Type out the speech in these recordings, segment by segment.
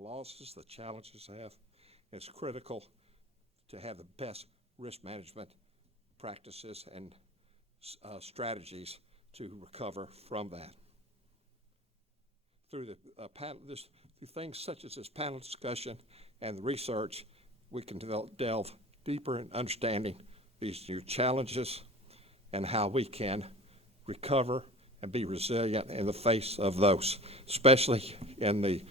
losses, the challenges they have. It's critical to have the best risk management practices and strategies to recover from that. Through the through things such as this panel discussion and the research, we can delve deeper in understanding these new challenges and how we can recover and be resilient in the face of those, especially in the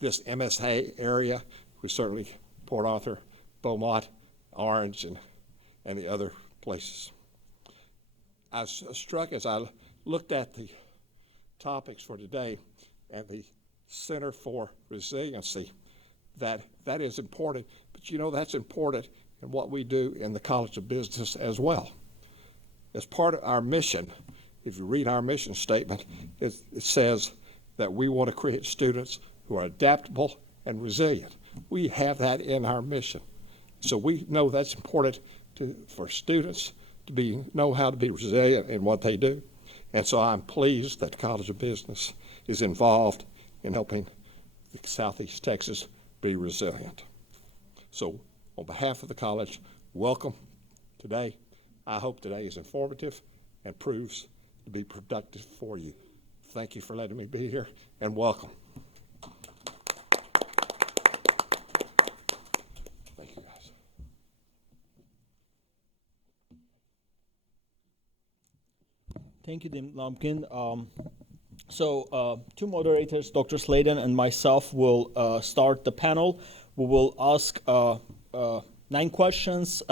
this MSA area. We certainly Port Arthur, Beaumont, Orange, and the other places. I was struck as I looked at the topics for today and the Center for Resiliency that is important, but you know that's important in what we do in the College of Business as well. As part of our mission, if you read our mission statement, it says that we want to create students who are adaptable and resilient. We have that in our mission. So we know that's important for students to know how to be resilient in what they do. And so I'm pleased that the College of Business is involved in helping Southeast Texas be resilient. So on behalf of the college, welcome today. I hope today is informative and proves to be productive for you. Thank you for letting me be here, and welcome. Thank you, guys. Thank you, Dean Lumpkin. Two moderators, Dr. Sladen and myself, will start the panel. We will ask 9 questions.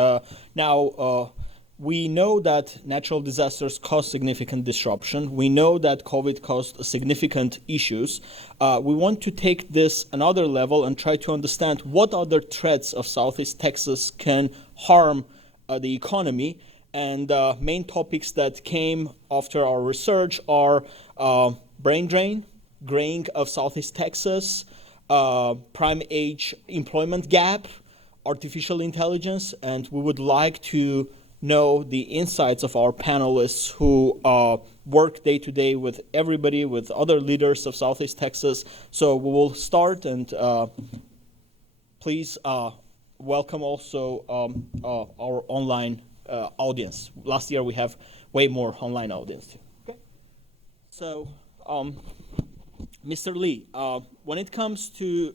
We know that natural disasters cause significant disruption. We know that COVID caused significant issues. We want to take this another level and try to understand what other threats of Southeast Texas can harm the economy. And main topics that came after our research are brain drain, graying of Southeast Texas, prime age employment gap, artificial intelligence, and we would like to know the insights of our panelists who work day to day with everybody, with other leaders of Southeast Texas. So we will start, and please welcome also our online audience. Last year we have way more online audience too. Okay. So, Mr. Lee, when it comes to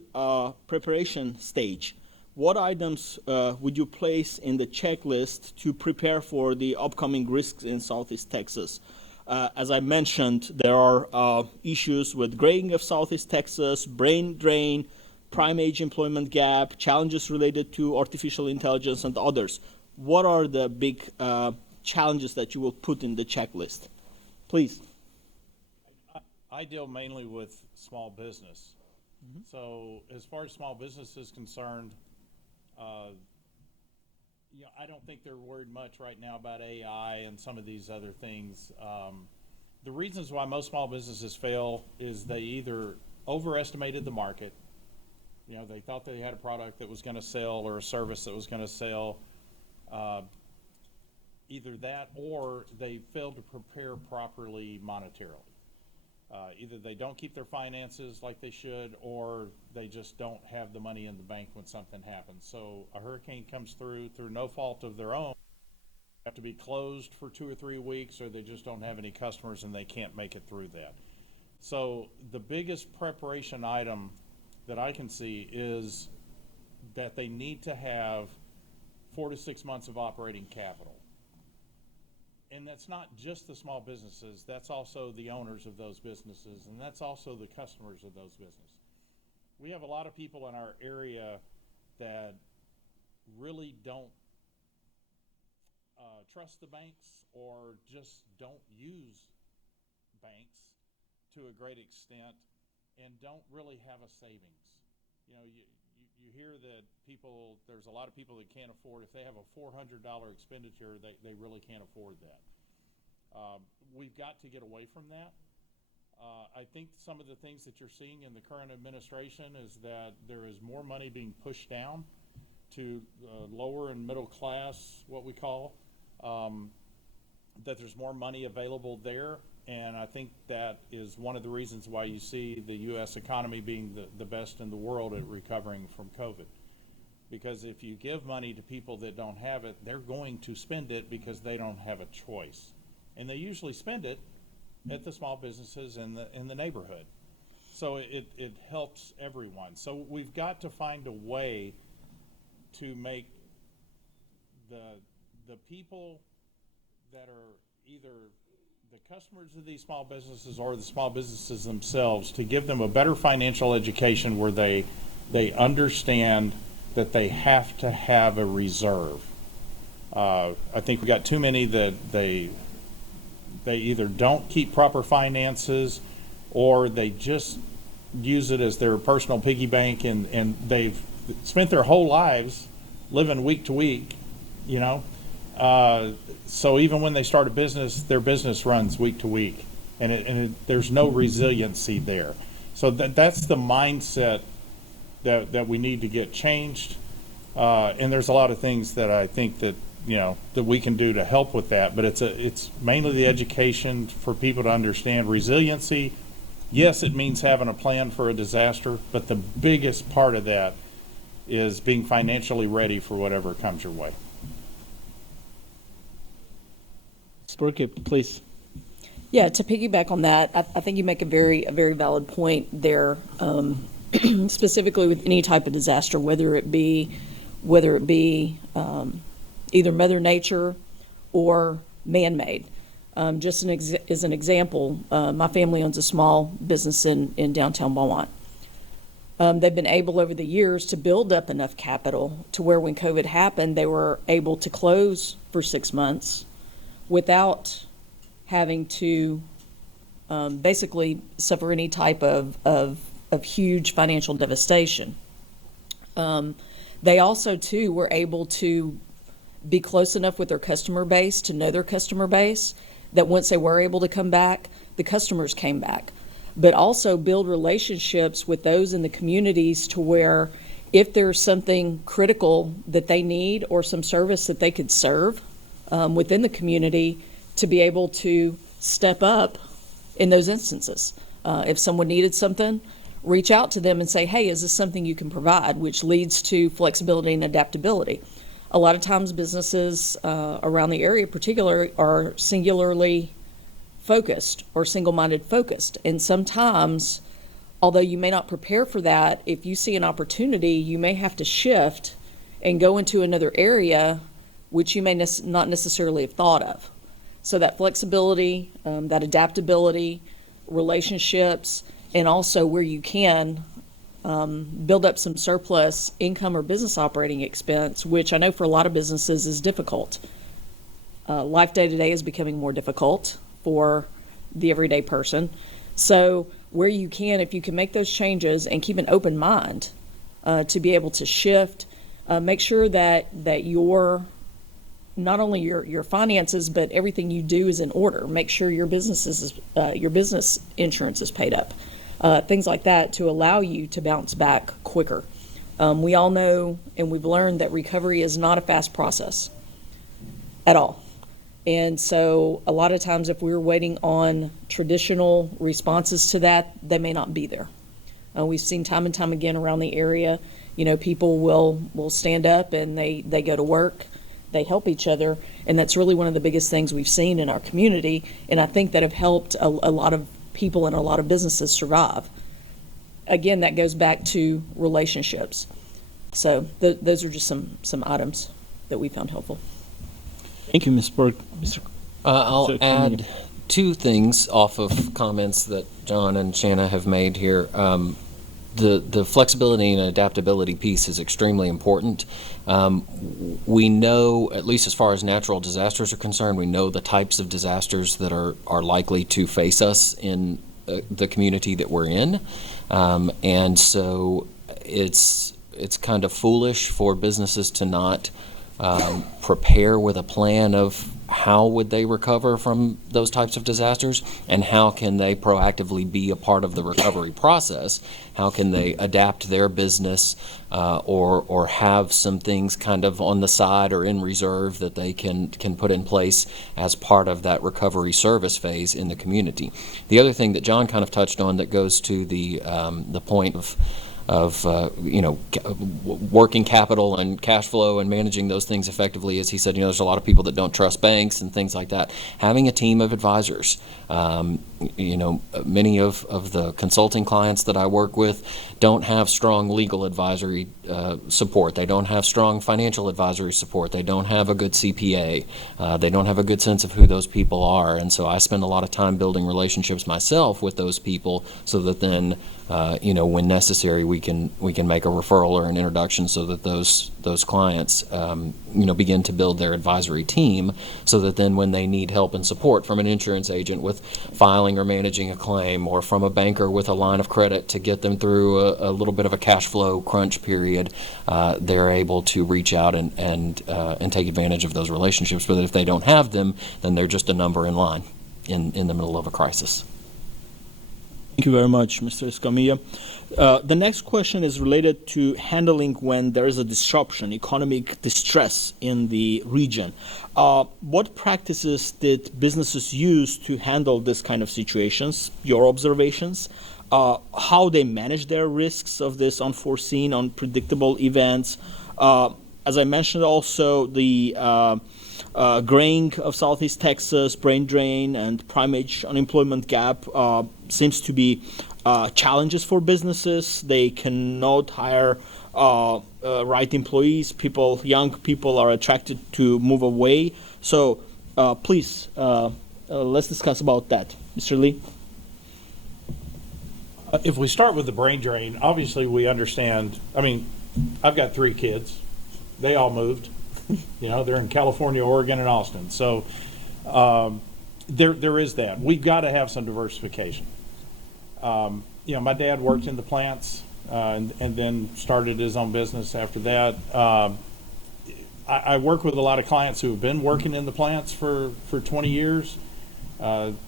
preparation stage, what items would you place in the checklist to prepare for the upcoming risks in Southeast Texas? As I mentioned, there are issues with grading of Southeast Texas, brain drain, prime age employment gap, challenges related to artificial intelligence, and others. What are the big challenges that you will put in the checklist? Please. I deal mainly with small business. Mm-hmm. So as far as small business is concerned, I don't think they're worried much right now about AI and some of these other things. The reasons why most small businesses fail is they either overestimated the market. They thought they had a product that was going to sell or a service that was going to sell. Either that or they failed to prepare properly monetarily. Either they don't keep their finances like they should, or they just don't have the money in the bank when something happens. So a hurricane comes through no fault of their own. They have to be closed for 2 or 3 weeks, or they just don't have any customers and they can't make it through that. So the biggest preparation item that I can see is that they need to have 4 to 6 months of operating capital. And that's not just the small businesses, that's also the owners of those businesses, and that's also the customers of those businesses. We have a lot of people in our area that really don't trust the banks or just don't use banks to a great extent and don't really have a savings. You hear that there's a lot of people that can't afford, if they have a $400 expenditure, they really can't afford that. We've got to get away from that. I think some of the things that you're seeing in the current administration is that there is more money being pushed down to lower and middle class, what we call, that there's more money available there And I think that is one of the reasons why you see the U.S. economy being the best in the world at recovering from COVID. Because if you give money to people that don't have it, they're going to spend it because they don't have a choice. And they usually spend it at the small businesses in the neighborhood. So it helps everyone. So we've got to find a way to make the people that are either the customers of these small businesses or the small businesses themselves, to give them a better financial education where they understand that they have to have a reserve. I think we got too many that they either don't keep proper finances, or they just use it as their personal piggy bank, and they've spent their whole lives living week to week, you know. So even when they start a business, their business runs week to week, and there's no resiliency there. So that's the mindset that we need to get changed. And there's a lot of things that I think that, you know, that we can do to help with that, but it's mainly the education for people to understand resiliency. Yes, it means having a plan for a disaster, but the biggest part of that is being financially ready for whatever comes your way. Sporky, please. Yeah, to piggyback on that, I think you make a very valid point there. Specifically with any type of disaster, whether it be either Mother Nature or man-made. Just as an example, my family owns a small business in downtown Beaumont. They've been able over the years to build up enough capital to where when COVID happened, they were able to close for 6 months without having to basically suffer any type of huge financial devastation. They also, too, were able to be close enough with their customer base to know their customer base that once they were able to come back, the customers came back. But also build relationships with those in the communities to where if there's something critical that they need or some service that they could serve within the community, to be able to step up in those instances. If someone needed something, reach out to them and say, hey, is this something you can provide, which leads to flexibility and adaptability. A lot of times businesses around the area in particular are singularly focused or single-minded focused. And sometimes, although you may not prepare for that, if you see an opportunity, you may have to shift and go into another area which you may not necessarily have thought of. So that flexibility, that adaptability, relationships, and also where you can build up some surplus income or business operating expense, which I know for a lot of businesses is difficult. Life day-to-day is becoming more difficult for the everyday person. So where you can, if you can make those changes and keep an open mind to be able to shift, make sure that your not only your finances, but everything you do is in order. Make sure your business insurance is paid up. Things like that to allow you to bounce back quicker. We all know and we've learned that recovery is not a fast process at all. And so a lot of times if we're waiting on traditional responses to that, they may not be there. We've seen time and time again around the area, you know, people will stand up and they go to work, they help each other, and that's really one of the biggest things we've seen in our community, and I think that have helped a lot of people and a lot of businesses survive. Again, that goes back to relationships. So those are just some items that we found helpful. Thank you, Ms. Burke. I'll add two things off of comments that John and Shanna have made here. The flexibility and adaptability piece is extremely important. We know, at least as far as natural disasters are concerned, we know the types of disasters that are likely to face us in the community that we're in. And so it's kind of foolish for businesses to not prepare with a plan of how would they recover from those types of disasters, and how can they proactively be a part of the recovery process? How can they adapt their business or have some things kind of on the side or in reserve that they can put in place as part of that recovery service phase in the community? The other thing that John kind of touched on that goes to the point of working capital and cash flow and managing those things effectively, as he said, there's a lot of people that don't trust banks and things like that. Having a team of advisors, many of the consulting clients that I work with don't have strong legal advisory support. They don't have strong financial advisory support. They don't have a good CPA. They don't have a good sense of who those people are. And so I spend a lot of time building relationships myself with those people so that then when necessary, we can make a referral or an introduction so that those clients, begin to build their advisory team, so that then when they need help and support from an insurance agent with filing or managing a claim, or from a banker with a line of credit to get them through a little bit of a cash flow crunch period, they're able to reach out and take advantage of those relationships. But if they don't have them, then they're just a number in line in the middle of a crisis. Thank you very much, Mr. Escamilla. The next question is related to handling when there is a disruption, economic distress in the region. What practices did businesses use to handle this kind of situations, your observations? How they manage their risks of this unforeseen, unpredictable events? As I mentioned also, the graying of Southeast Texas, brain drain, and prime age unemployment gap seems to be challenges for businesses. They cannot hire right employees. Young people are attracted to move away. So please, let's discuss about that. Mr. Lee? If we start with the brain drain, obviously we understand. I mean, I've got 3 kids. They all moved. They're in California, Oregon, and Austin. So there is that. We've got to have some diversification. My dad worked in the plants and then started his own business after that. I work with a lot of clients who have been working in the plants for 20 years.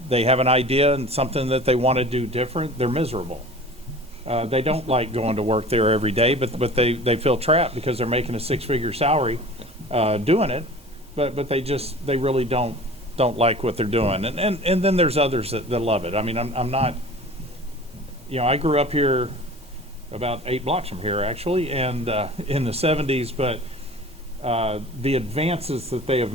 They have an idea and something that they want to do different. They're miserable. They don't like going to work there every day, but they feel trapped because they're making a 6-figure salary doing it, but they really don't like what they're doing. And then there's others that love it. I mean, I'm not, I grew up here about 8 blocks from here actually, and in the 70s, but the advances that they have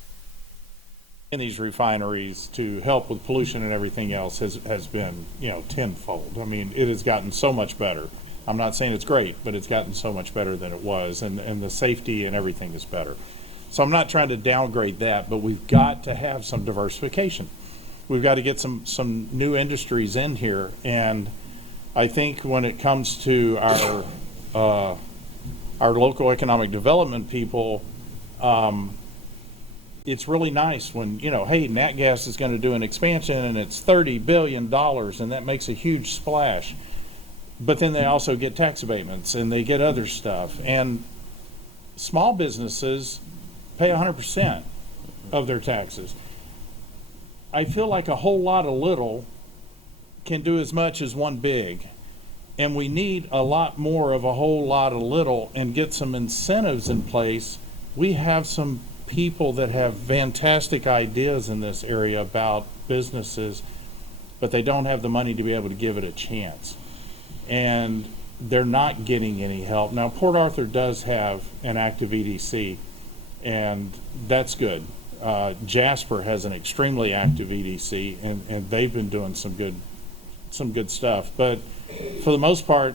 in these refineries to help with pollution and everything else has been, tenfold. I mean, it has gotten so much better. I'm not saying it's great, but it's gotten so much better than it was, and the safety and everything is better. So I'm not trying to downgrade that, but we've got to have some diversification. We've got to get some new industries in here, and I think when it comes to our local economic development people, it's really nice when, hey, Nat Gas is going to do an expansion and it's $30 billion, and that makes a huge splash. But then they also get tax abatements and they get other stuff. And small businesses pay 100% of their taxes. I feel like a whole lot of little can do as much as one big. And we need a lot more of a whole lot of little and get some incentives in place. We have some people that have fantastic ideas in this area about businesses, but they don't have the money to be able to give it a chance. And they're not getting any help. Now, Port Arthur does have an active EDC, and that's good. Jasper has an extremely active EDC, and they've been doing some good stuff. But for the most part,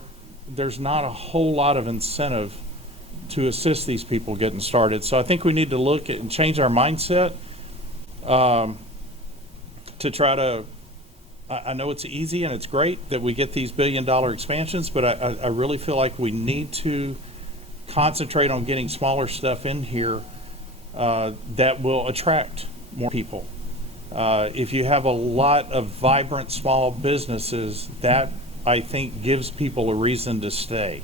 there's not a whole lot of incentive to assist these people getting started. So I think we need to look at and change our mindset to try to, I know it's easy and it's great that we get these billion-dollar expansions, but I really feel like we need to concentrate on getting smaller stuff in here that will attract more people. If you have a lot of vibrant small businesses, that I think gives people a reason to stay.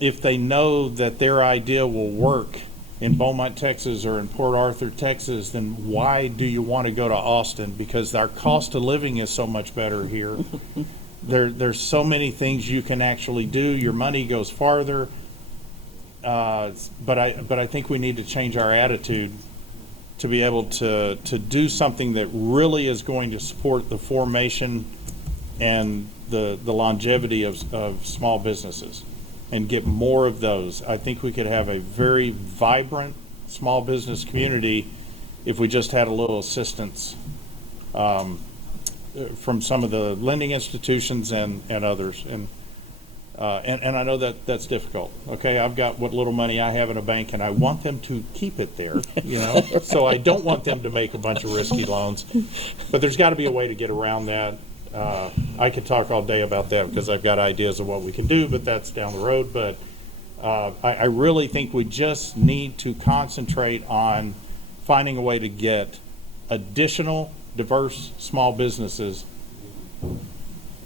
If they know that their idea will work in Beaumont, Texas, or in Port Arthur, Texas, then why do you want to go to Austin? Because our cost of living is so much better here. There's so many things you can actually do. Your money goes farther. But I think we need to change our attitude to be able to do something that really is going to support the formation and the longevity of small businesses and get more of those. I think we could have a very vibrant small business community if we just had a little assistance from some of the lending institutions and others. And I know that that's difficult. Okay, I've got what little money I have in a bank, and I want them to keep it there, so I don't want them to make a bunch of risky loans. But there's got to be a way to get around that. I could talk all day about that because I've got ideas of what we can do, but that's down the road. But I really think we just need to concentrate on finding a way to get additional diverse small businesses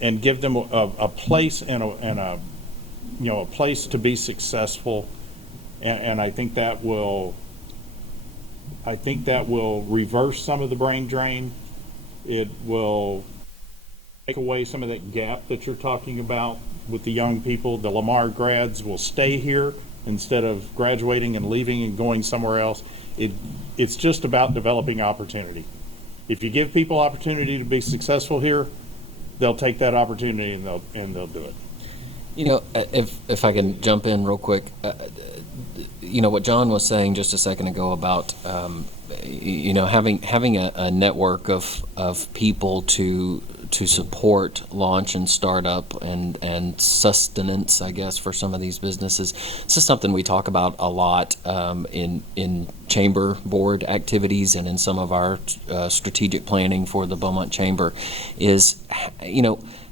and give them a place and a place to be successful, and I think that will reverse some of the brain drain. It will take away some of that gap that you're talking about with the young people. The Lamar grads will stay here instead of graduating and leaving and going somewhere else. It's just about developing opportunity. If you give people opportunity to be successful here, they'll take that opportunity and they'll do it. If I can jump in real quick, what John was saying just a second ago about having a network of people to support launch and startup and sustenance, I guess, for some of these businesses. This is something we talk about a lot in chamber board activities and in some of our strategic planning for the Beaumont Chamber. Is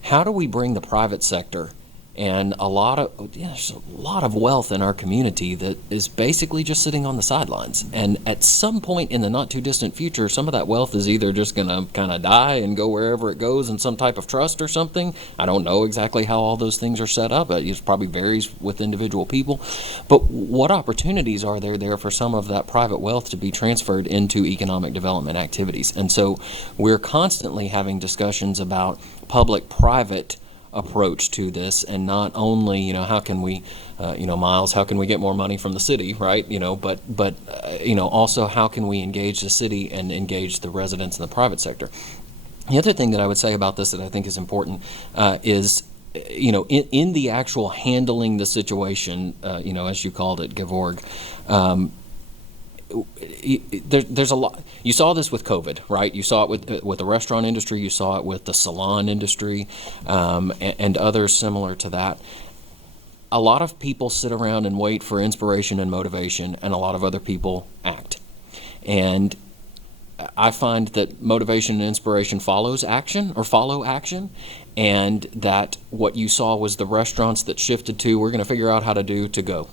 how do we bring the private sector? And there's a lot of wealth in our community that is basically just sitting on the sidelines. And at some point in the not too distant future, some of that wealth is either just going to kind of die and go wherever it goes in some type of trust or something. I don't know exactly how all those things are set up. It probably varies with individual people. But what opportunities are there for some of that private wealth to be transferred into economic development activities? And so we're constantly having discussions about public-private approach to this, and not only how can we Miles, how can we get more money from the city, right? But also how can we engage the city and engage the residents in the private sector. The other thing that I would say about this that I think is important is in the actual handling the situation, as you called it, Gevorg, there's a lot. You saw this with COVID, right? You saw it with the restaurant industry. You saw it with the salon industry, and others similar to that. A lot of people sit around and wait for inspiration and motivation, and a lot of other people act. And I find that motivation and inspiration follow action, and that what you saw was the restaurants that shifted to, we're going to figure out how to do to go.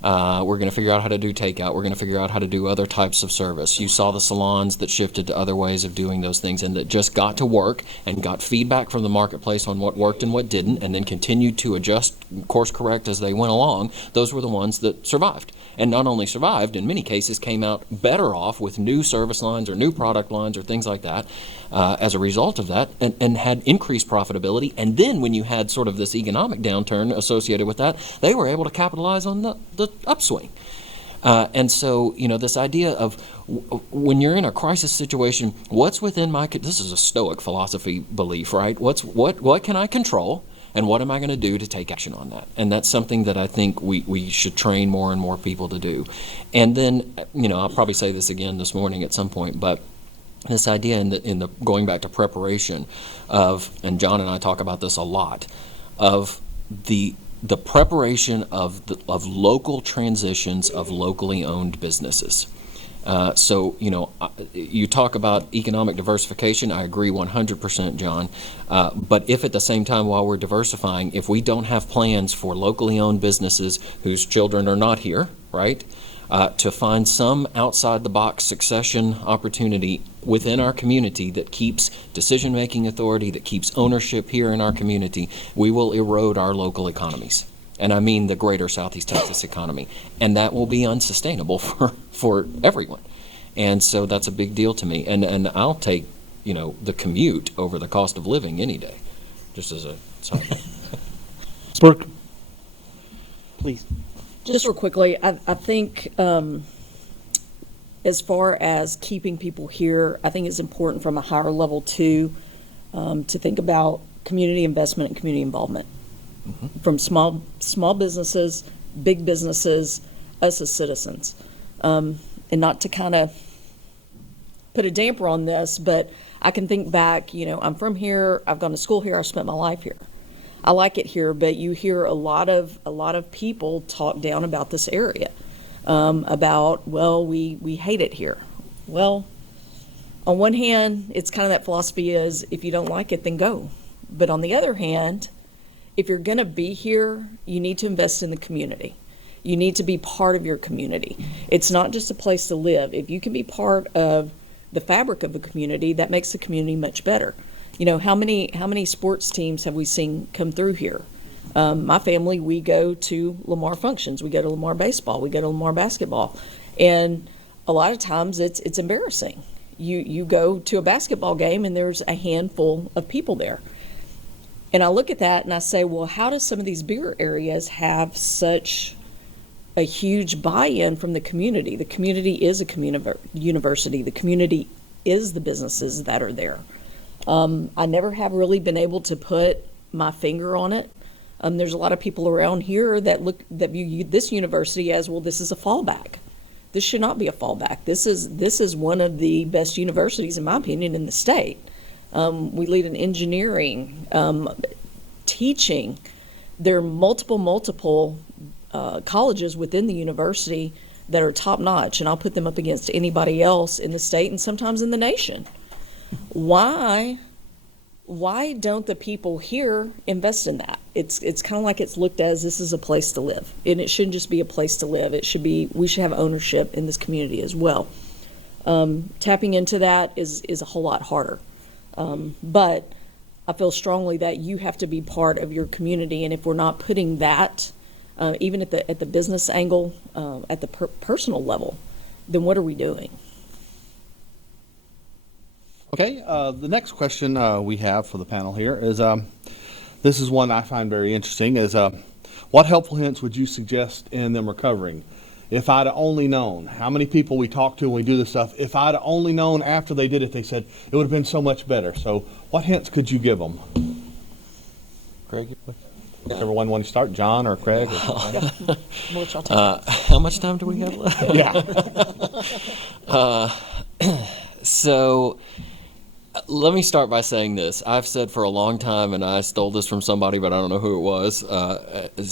We're going to figure out how to do takeout. We're going to figure out how to do other types of service. You saw the salons that shifted to other ways of doing those things and that just got to work and got feedback from the marketplace on what worked and what didn't, and then continued to adjust, course correct as they went along. Those were the ones that survived. And not only survived, in many cases came out better off with new service lines or new product lines or things like that as a result of that, and had increased profitability. And then when you had sort of this economic downturn associated with that, they were able to capitalize on the upswing. And so, this idea of when you're in a crisis situation, what's within this is a Stoic philosophy belief, right? What can I control? And what am I going to do to take action on that? And that's something that I think we should train more and more people to do. And then, I'll probably say this again this morning at some point, but this idea in the going back to preparation of, and John and I talk about this a lot, of the preparation of local transitions of locally owned businesses. So, you talk about economic diversification. I agree 100%, John. But if at the same time, while we're diversifying, if we don't have plans for locally owned businesses whose children are not here, right, to find some outside-the-box succession opportunity within our community that keeps decision-making authority, that keeps ownership here in our community, we will erode our local economies. And I mean the greater Southeast Texas economy. And that will be unsustainable for everyone. And so that's a big deal to me. And I'll take, the commute over the cost of living any day, just as a side note. Burke, please. Just real quickly, I think as far as keeping people here, I think it's important from a higher level too, to think about community investment and community involvement. From small businesses, big businesses, us as citizens. And not to kind of put a damper on this, but I can think back, I'm from here, I've gone to school here, I spent my life here. I like it here, but you hear a lot of people talk down about this area, about, well, we hate it here. Well, on one hand, it's kind of that philosophy is, if you don't like it, then go. But on the other hand, if you're going to be here, you need to invest in the community. You need to be part of your community. It's not just a place to live. If you can be part of the fabric of the community, that makes the community much better. How many sports teams have we seen come through here? My family, we go to Lamar functions. We go to Lamar baseball. We go to Lamar basketball. And a lot of times it's embarrassing. You go to a basketball game and there's a handful of people there. And I look at that and I say, well, how do some of these bigger areas have such a huge buy-in from the community? The community is a university. The community is the businesses that are there. I never have really been able to put my finger on it. There's a lot of people around here that view this university as, well, this is a fallback. This should not be a fallback. This is one of the best universities, in my opinion, in the state. We lead in engineering, teaching. There are multiple colleges within the university that are top notch, and I'll put them up against anybody else in the state and sometimes in the nation. Why don't the people here invest in that? It's kind of like it's looked as this is a place to live, and it shouldn't just be a place to live. We should have ownership in this community as well. Tapping into that is a whole lot harder. But I feel strongly that you have to be part of your community, and if we're not putting that, even at the business angle, at the personal level, then what are we doing? Okay, the next question we have for the panel here is, this is one I find very interesting, is what helpful hints would you suggest in them recovering? If I'd only known, how many people we talk to when we do this stuff, if I'd only known after they did it, they said it would have been so much better. So what hints could you give them? Craig, everyone want to start? John or Craig? Or How much time do we have left? Yeah. So let me start by saying this. I've said for a long time, and I stole this from somebody, but I don't know who it was,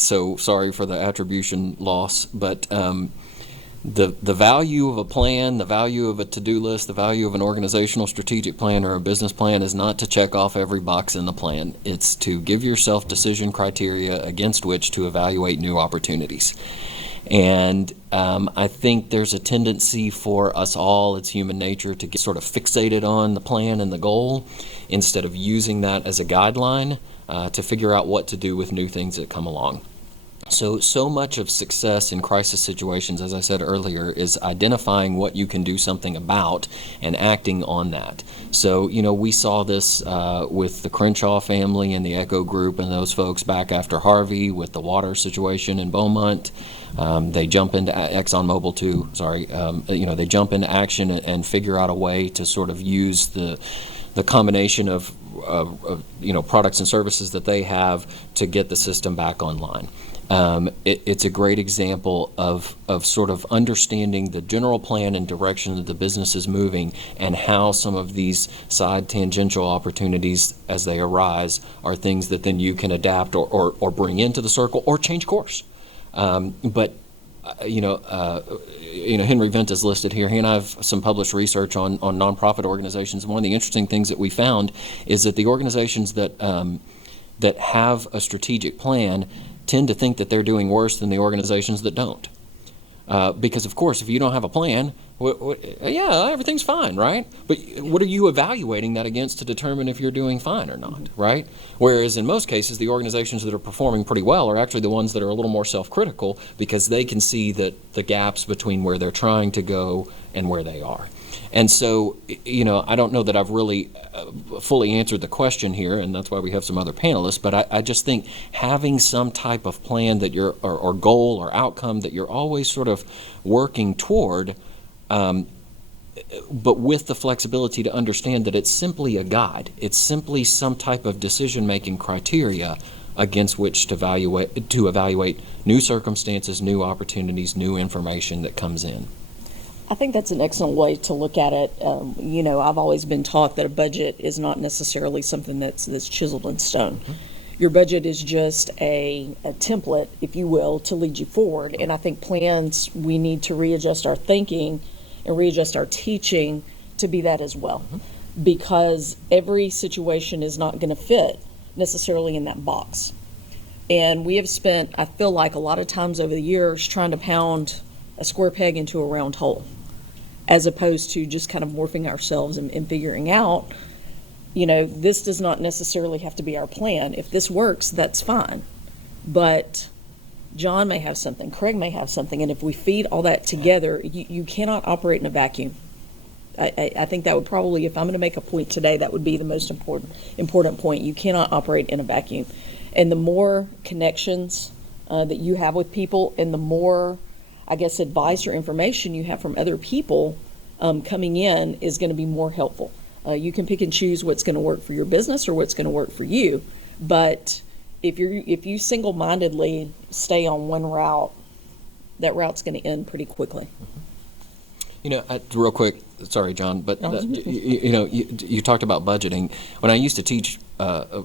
so sorry for the attribution loss, but the value of a plan, the value of a to-do list, the value of an organizational strategic plan or a business plan is not to check off every box in the plan. It's to give yourself decision criteria against which to evaluate new opportunities. And I think there's a tendency for us all, it's human nature, to get sort of fixated on the plan and the goal instead of using that as a guideline to figure out what to do with new things that come along. So much of success in crisis situations, as I said earlier, is identifying what you can do something about and acting on that. So, we saw this with the Crenshaw family and the Echo Group and those folks back after Harvey with the water situation in Beaumont. They jump into ExxonMobil too. They jump into action and figure out a way to sort of use the combination of products and services that they have to get the system back online. It's a great example of sort of understanding the general plan and direction that the business is moving and how some of these side tangential opportunities as they arise are things that then you can adapt or bring into the circle or change course. But Henry Vent is listed here. He and I have some published research on nonprofit organizations. One of the interesting things that we found is that the organizations that have a strategic plan tend to think that they're doing worse than the organizations that don't. Because, of course, if you don't have a plan, Yeah, everything's fine, right? But what are you evaluating that against to determine if you're doing fine or not, right? Whereas in most cases, the organizations that are performing pretty well are actually the ones that are a little more self-critical because they can see that the gaps between where they're trying to go and where they are. And so, I don't know that I've really fully answered the question here, and that's why we have some other panelists, but I just think having some type of plan that you're, or goal or outcome that you're always sort of working toward, but with the flexibility to understand that it's simply a guide. It's simply some type of decision-making criteria against which to evaluate new circumstances, new opportunities, new information that comes in. I think that's an excellent way to look at it. I've always been taught that a budget is not necessarily something that's chiseled in stone. Your budget is just a template, if you will, to lead you forward. And I think plans, we need to readjust our thinking and readjust our teaching to be that as well. Because every situation is not going to fit necessarily in that box. And we have spent, I feel like, a lot of times over the years trying to pound a square peg into a round hole, as opposed to just kind of morphing ourselves and figuring out, this does not necessarily have to be our plan. If this works, that's fine. But John may have something, Craig may have something, and if we feed all that together, you cannot operate in a vacuum. I think that would probably, if I'm going to make a point today, that would be the most important point. You cannot operate in a vacuum. And the more connections that you have with people, and the more, I guess, advice or information you have from other people coming in is going to be more helpful. You can pick and choose what's going to work for your business or what's going to work for you, but if you single-mindedly stay on one route, that route's going to end pretty quickly. Real quick, sorry, John, but you talked about budgeting. When I used to teach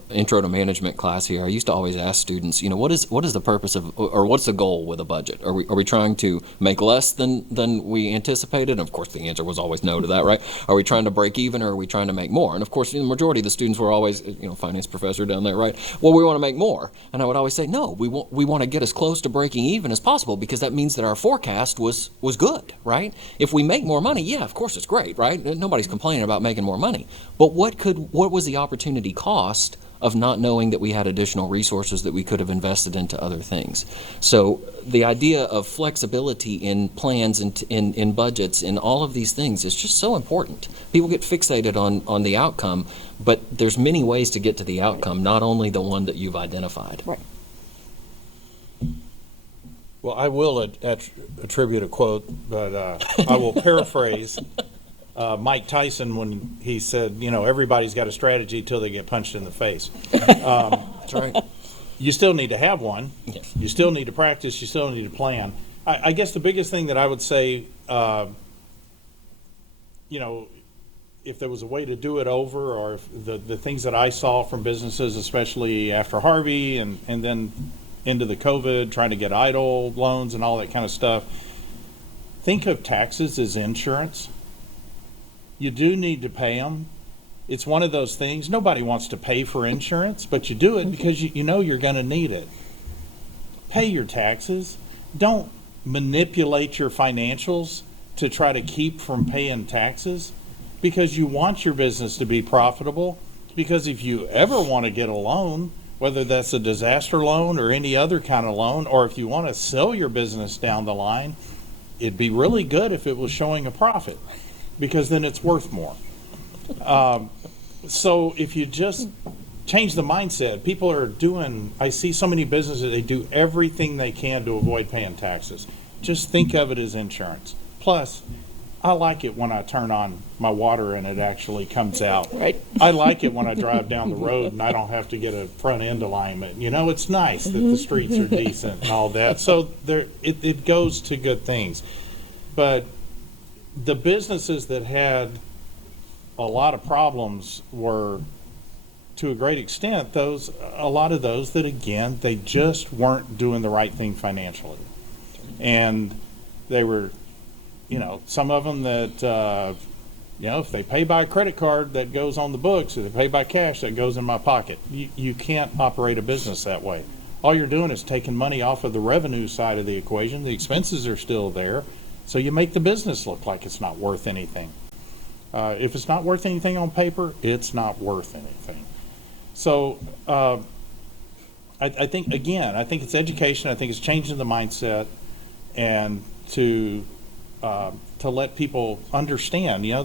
intro to management class here, I used to always ask students, what is the purpose of, or what's the goal with a budget? Are we trying to make less than we anticipated? And of course, the answer was always no to that, right? Are we trying to break even, or are we trying to make more? And of course, the majority of the students were always, finance professor down there, right? Well, we want to make more. And I would always say, no, we want to get as close to breaking even as possible, because that means that our forecast was good, right? If we make more money, yeah, of course it's great, right? Nobody's complaining about making more money. But what was the opportunity cost of not knowing that we had additional resources that we could have invested into other things? So the idea of flexibility in plans and in budgets and all of these things is just so important. People get fixated on the outcome, but there's many ways to get to the outcome, not only the one that you've identified. Right. Well, I will attribute a quote, but I will paraphrase Mike Tyson when he said, everybody's got a strategy till they get punched in the face. That's right. You still need to have one. Yes. You still need to practice. You still need to plan. I guess the biggest thing that I would say, if there was a way to do it over, or if the things that I saw from businesses, especially after Harvey and then into the COVID, trying to get idle loans and all that kind of stuff, think of taxes as insurance. You do need to pay them. It's one of those things. Nobody wants to pay for insurance, but you do it because you know you're going to need it. Pay your taxes. Don't manipulate your financials to try to keep from paying taxes, because you want your business to be profitable. Because if you ever want to get a loan, whether that's a disaster loan or any other kind of loan, or if you want to sell your business down the line, it'd be really good if it was showing a profit, because then it's worth more. So if you just change the mindset, people are doing, I see so many businesses, they do everything they can to avoid paying taxes. Just think of it as insurance. Plus, I like it when I turn on my water and it actually comes out. Right. I like it when I drive down the road and I don't have to get a front end alignment. It's nice that the streets are decent and all that. So it goes to good things. But the businesses that had a lot of problems were, to a great extent, a lot of those that, again, they just weren't doing the right thing financially. And they were, some of them that, if they pay by a credit card, that goes on the books. If they pay by cash, that goes in my pocket. You can't operate a business that way. All you're doing is taking money off of the revenue side of the equation. The expenses are still there. So you make the business look like it's not worth anything. If it's not worth anything on paper, it's not worth anything. So I think, again, I think it's education. I think it's changing the mindset, and to let people understand, you know,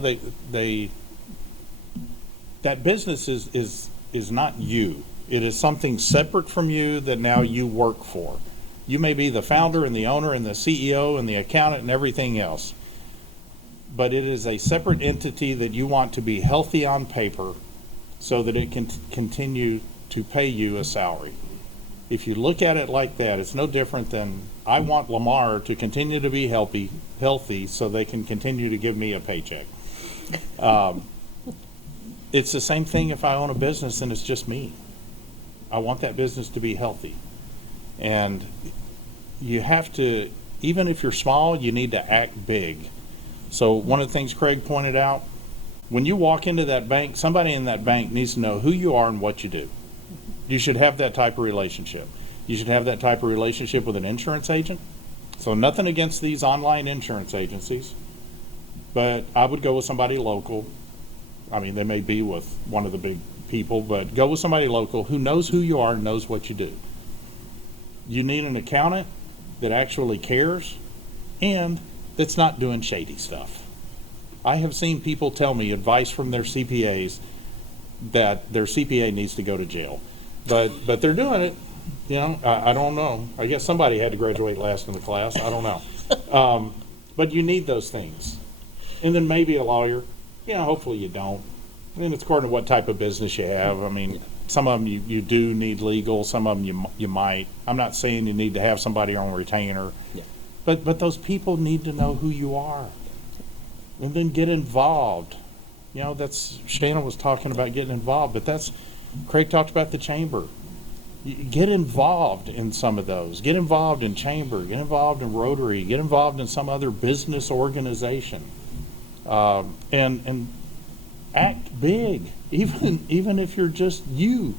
that business is not you. It is something separate from you that now you work for. You may be the founder and the owner and the CEO and the accountant and everything else, but it is a separate entity that you want to be healthy on paper so that it can continue to pay you a salary. If you look at it like that, it's no different than I want Lamar to continue to be healthy so they can continue to give me a paycheck. It's the same thing if I own a business and it's just me. I want that business to be healthy. And you have to, even if you're small, you need to act big. So one of the things Craig pointed out, when you walk into that bank, somebody in that bank needs to know who you are and what you do. You should have that type of relationship. You should have that type of relationship with an insurance agent. So nothing against these online insurance agencies, but I would go with somebody local. I mean, they may be with one of the big people, but go with somebody local who knows who you are and knows what you do. You need an accountant that actually cares and that's not doing shady stuff. I have seen people tell me advice from their CPAs that their CPA needs to go to jail, but they're doing it. You know, I don't know. I guess somebody had to graduate last in the class. I don't know. But you need those things. And then maybe a lawyer. You know, hopefully you don't. And it's according to what type of business you have. I mean, some of them you do need legal. Some of them you might. I'm not saying you need to have somebody on retainer. Yeah. But those people need to know who you are. And then get involved. You know, that's, Shannon was talking about getting involved, but that's, Craig talked about the chamber. Get involved in some of those. Get involved in chamber. Get involved in Rotary. Get involved in some other business organization. And act big, even if you're just you.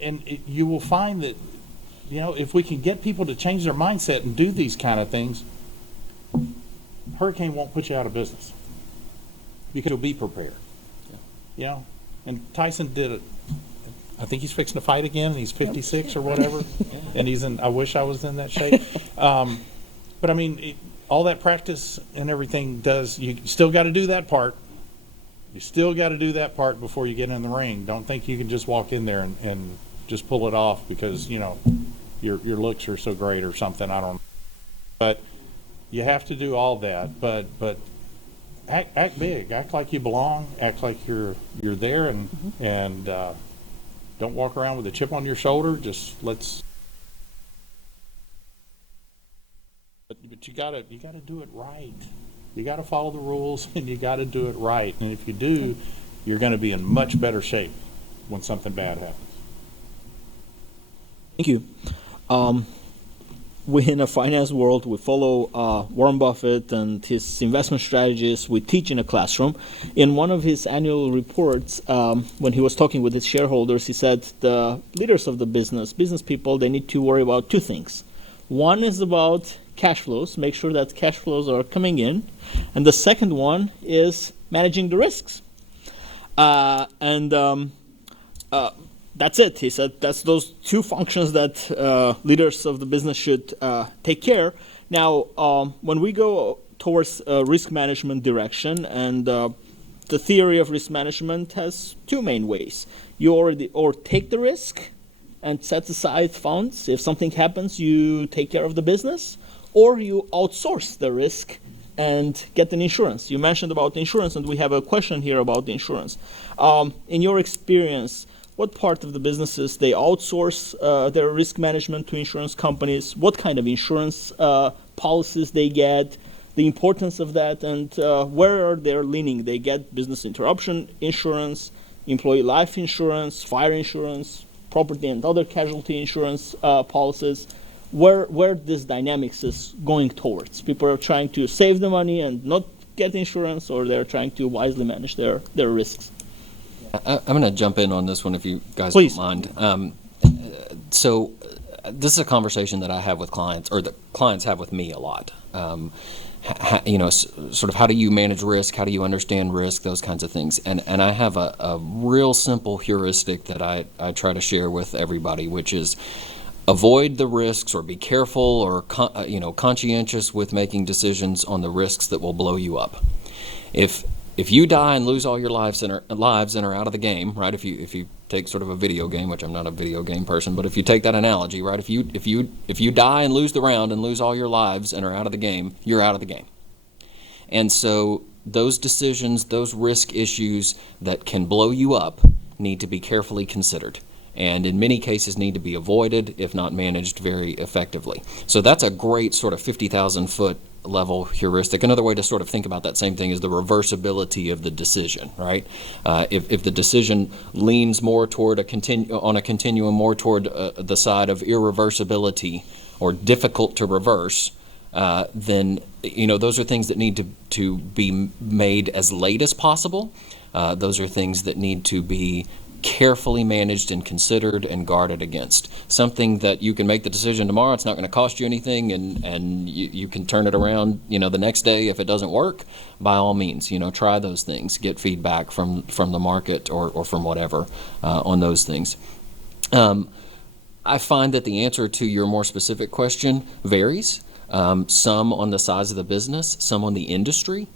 And you will find that, you know, if we can get people to change their mindset and do these kind of things, hurricane won't put you out of business because you'll be prepared. You know, and Tyson did it. I think he's fixing to fight again, and he's 56 or whatever, and he's in. I wish I was in that shape. But I mean, all that practice and everything does. You still got to do that part. You still got to do that part before you get in the ring. Don't think you can just walk in there and just pull it off because you know your looks are so great or something. I don't know. But you have to do all that. But act big. Act like you belong. Act like you're there, and don't walk around with a chip on your shoulder. Just let's. But you gotta do it right. You gotta follow the rules, and you gotta do it right. And if you do, you're going to be in much better shape when something bad happens. Thank you. We in a finance world, we follow Warren Buffett and his investment strategies. We teach in a classroom. In one of his annual reports, when he was talking with his shareholders, he said the leaders of the business people, they need to worry about two things. One is about cash flows, make sure that cash flows are coming in. And the second one is managing the risks. That's it. He said that's those two functions that leaders of the business should take care. Now, when we go towards risk management direction, and the theory of risk management has two main ways. You take the risk and set aside funds. If something happens, you take care of the business, or you outsource the risk and get an insurance. You mentioned about insurance, and we have a question here about the insurance. In your experience, what part of the businesses they outsource their risk management to insurance companies? What kind of insurance policies they get? The importance of that, and where are they leaning? They get business interruption insurance, employee life insurance, fire insurance, property and other casualty insurance policies. Where this dynamics is going towards? People are trying to save the money and not get insurance, or they're trying to wisely manage their risks. I'm going to jump in on this one if you guys Please. don't mind. So this is a conversation that I have with clients, or that clients have with me a lot. Sort of how do you manage risk? How do you understand risk? Those kinds of things. And I have a real simple heuristic that I try to share with everybody, which is avoid the risks, or be careful, or conscientious with making decisions on the risks that will blow you up. If you die and lose all your lives and are out of the game, right? If you take sort of a video game, which I'm not a video game person, but if you take that analogy, right? If you die and lose the round and lose all your lives and are out of the game, you're out of the game. And so those decisions, those risk issues that can blow you up, need to be carefully considered, and in many cases need to be avoided, if not managed very effectively. So that's a great sort of 50,000 foot level heuristic. Another way to sort of think about that same thing is the reversibility of the decision, right? If the decision leans more toward on a continuum more toward the side of irreversibility or difficult to reverse, then those are things that need to be made as late as possible. Those are things that need to be carefully managed and considered and guarded against. Something that you can make the decision tomorrow, it's not going to cost you anything, and you can turn it around the next day if it doesn't work. By all means, try those things, get feedback from the market or from whatever on those things. I find that the answer to your more specific question varies. Some on the size of the business, some on the industry,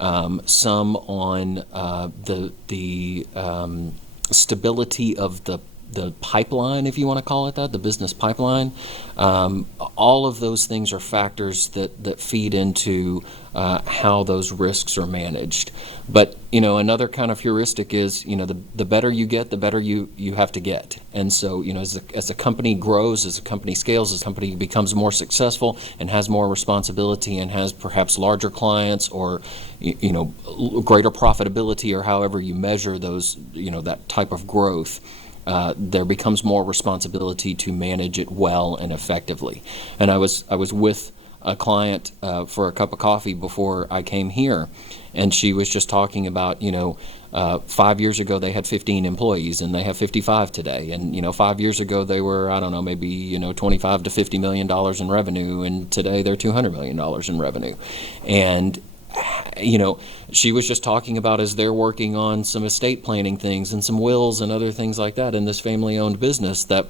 some on the stability of the pipeline, if you want to call it that, the business pipeline. All of those things are factors that feed into how those risks are managed. But another kind of heuristic is the better you get, the better you have to get. And so as a company grows, as a company scales, as a company becomes more successful and has more responsibility and has perhaps larger clients or greater profitability, or however you measure those that type of growth, there becomes more responsibility to manage it well and effectively. And I was with a client for a cup of coffee before I came here, and she was just talking about 5 years ago they had 15 employees and they have 55 today, and 5 years ago they were, I don't know, maybe 25 to $50 million in revenue, and today they're $200 million in revenue. And she was just talking about, as they're working on some estate planning things and some wills and other things like that in this family-owned business, that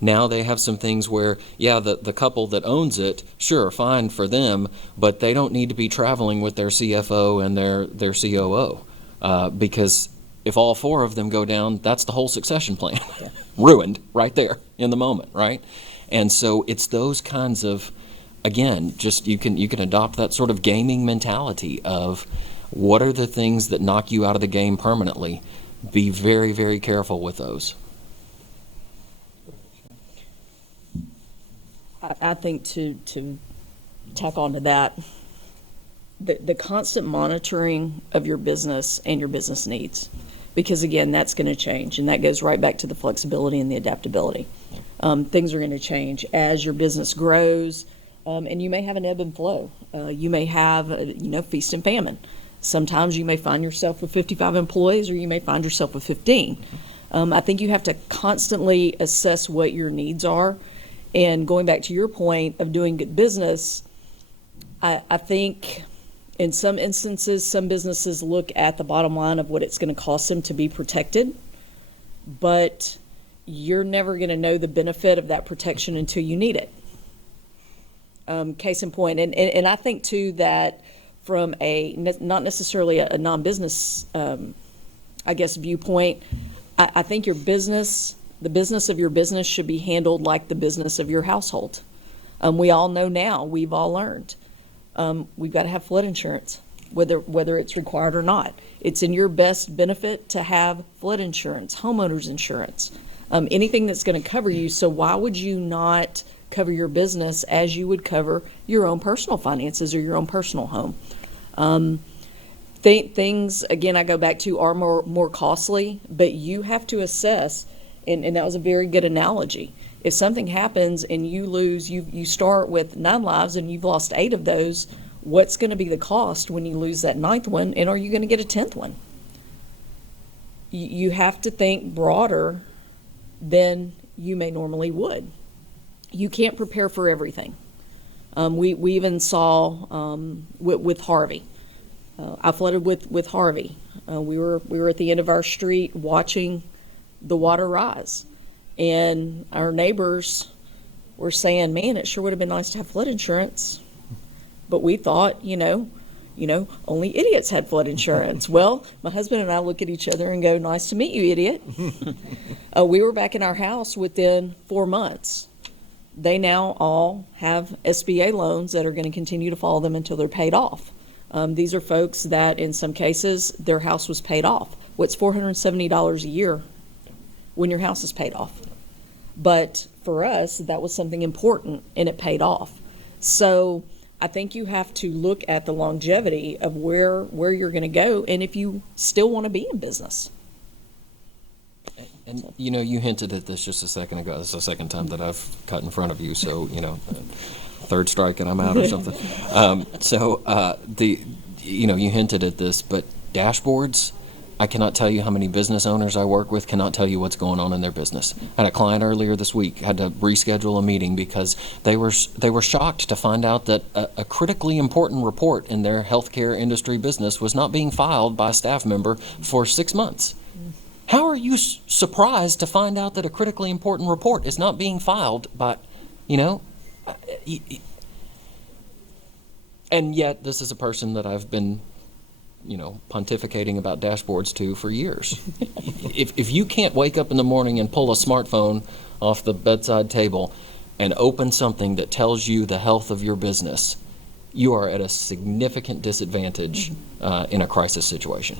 now they have some things where, the couple that owns it, sure, fine for them, but they don't need to be traveling with their CFO and their COO, because if all four of them go down, that's the whole succession plan ruined right there in the moment, right? And so it's those kinds of, again, just you can adopt that sort of gaming mentality of what are the things that knock you out of the game permanently. Be very, very careful with those. I think to tack on to that, the constant monitoring of your business and your business needs, because again, that's going to change, and that goes right back to the flexibility and the adaptability. Things are going to change as your business grows, and you may have an ebb and flow. You may have, feast and famine. Sometimes you may find yourself with 55 employees, or you may find yourself with 15. I think you have to constantly assess what your needs are. And going back to your point of doing good business, I think in some instances, some businesses look at the bottom line of what it's going to cost them to be protected, but you're never going to know the benefit of that protection until you need it. Case in point, and I think too that from not necessarily a non-business, viewpoint, I think your business, the business of your business should be handled like the business of your household. We all know now, we've all learned, we've got to have flood insurance, whether it's required or not. It's in your best benefit to have flood insurance, homeowners insurance, anything that's going to cover you. So why would you not cover your business as you would cover your own personal finances or your own personal home? Things, again, I go back to, are more costly, but you have to assess. And that was a very good analogy. If something happens and you lose, you start with 9 lives and you've lost 8 of those, what's going to be the cost when you lose that 9th one, and are you going to get a 10th one? You have to think broader than you may normally would. You can't prepare for everything. We even saw with Harvey. I flooded with Harvey. We were at the end of our street watching the water rise, and our neighbors were saying, "Man, it sure would have been nice to have flood insurance." But we thought, only idiots had flood insurance. Well, my husband and I look at each other and go, "Nice to meet you, idiot." We were back in our house within 4 months. They now all have SBA loans that are going to continue to follow them until they're paid off. These are folks that, in some cases, their house was paid off. What's $470 a year when your house is paid off? But for us, that was something important, and it paid off. So I think you have to look at the longevity of where you're going to go, and if you still want to be in business. And, you hinted at this just a second ago. This is the second time that I've cut in front of you, so, third strike and I'm out or something. You hinted at this, but dashboards, I cannot tell you how many business owners I work with cannot tell you what's going on in their business. I had a client earlier this week, had to reschedule a meeting because they were shocked to find out that a critically important report in their healthcare industry business was not being filed by a staff member for 6 months. How are you surprised to find out that a critically important report is not being filed by, and yet this is a person that I've been pontificating about dashboards to for years. If you can't wake up in the morning and pull a smartphone off the bedside table and open something that tells you the health of your business, you are at a significant disadvantage in a crisis situation.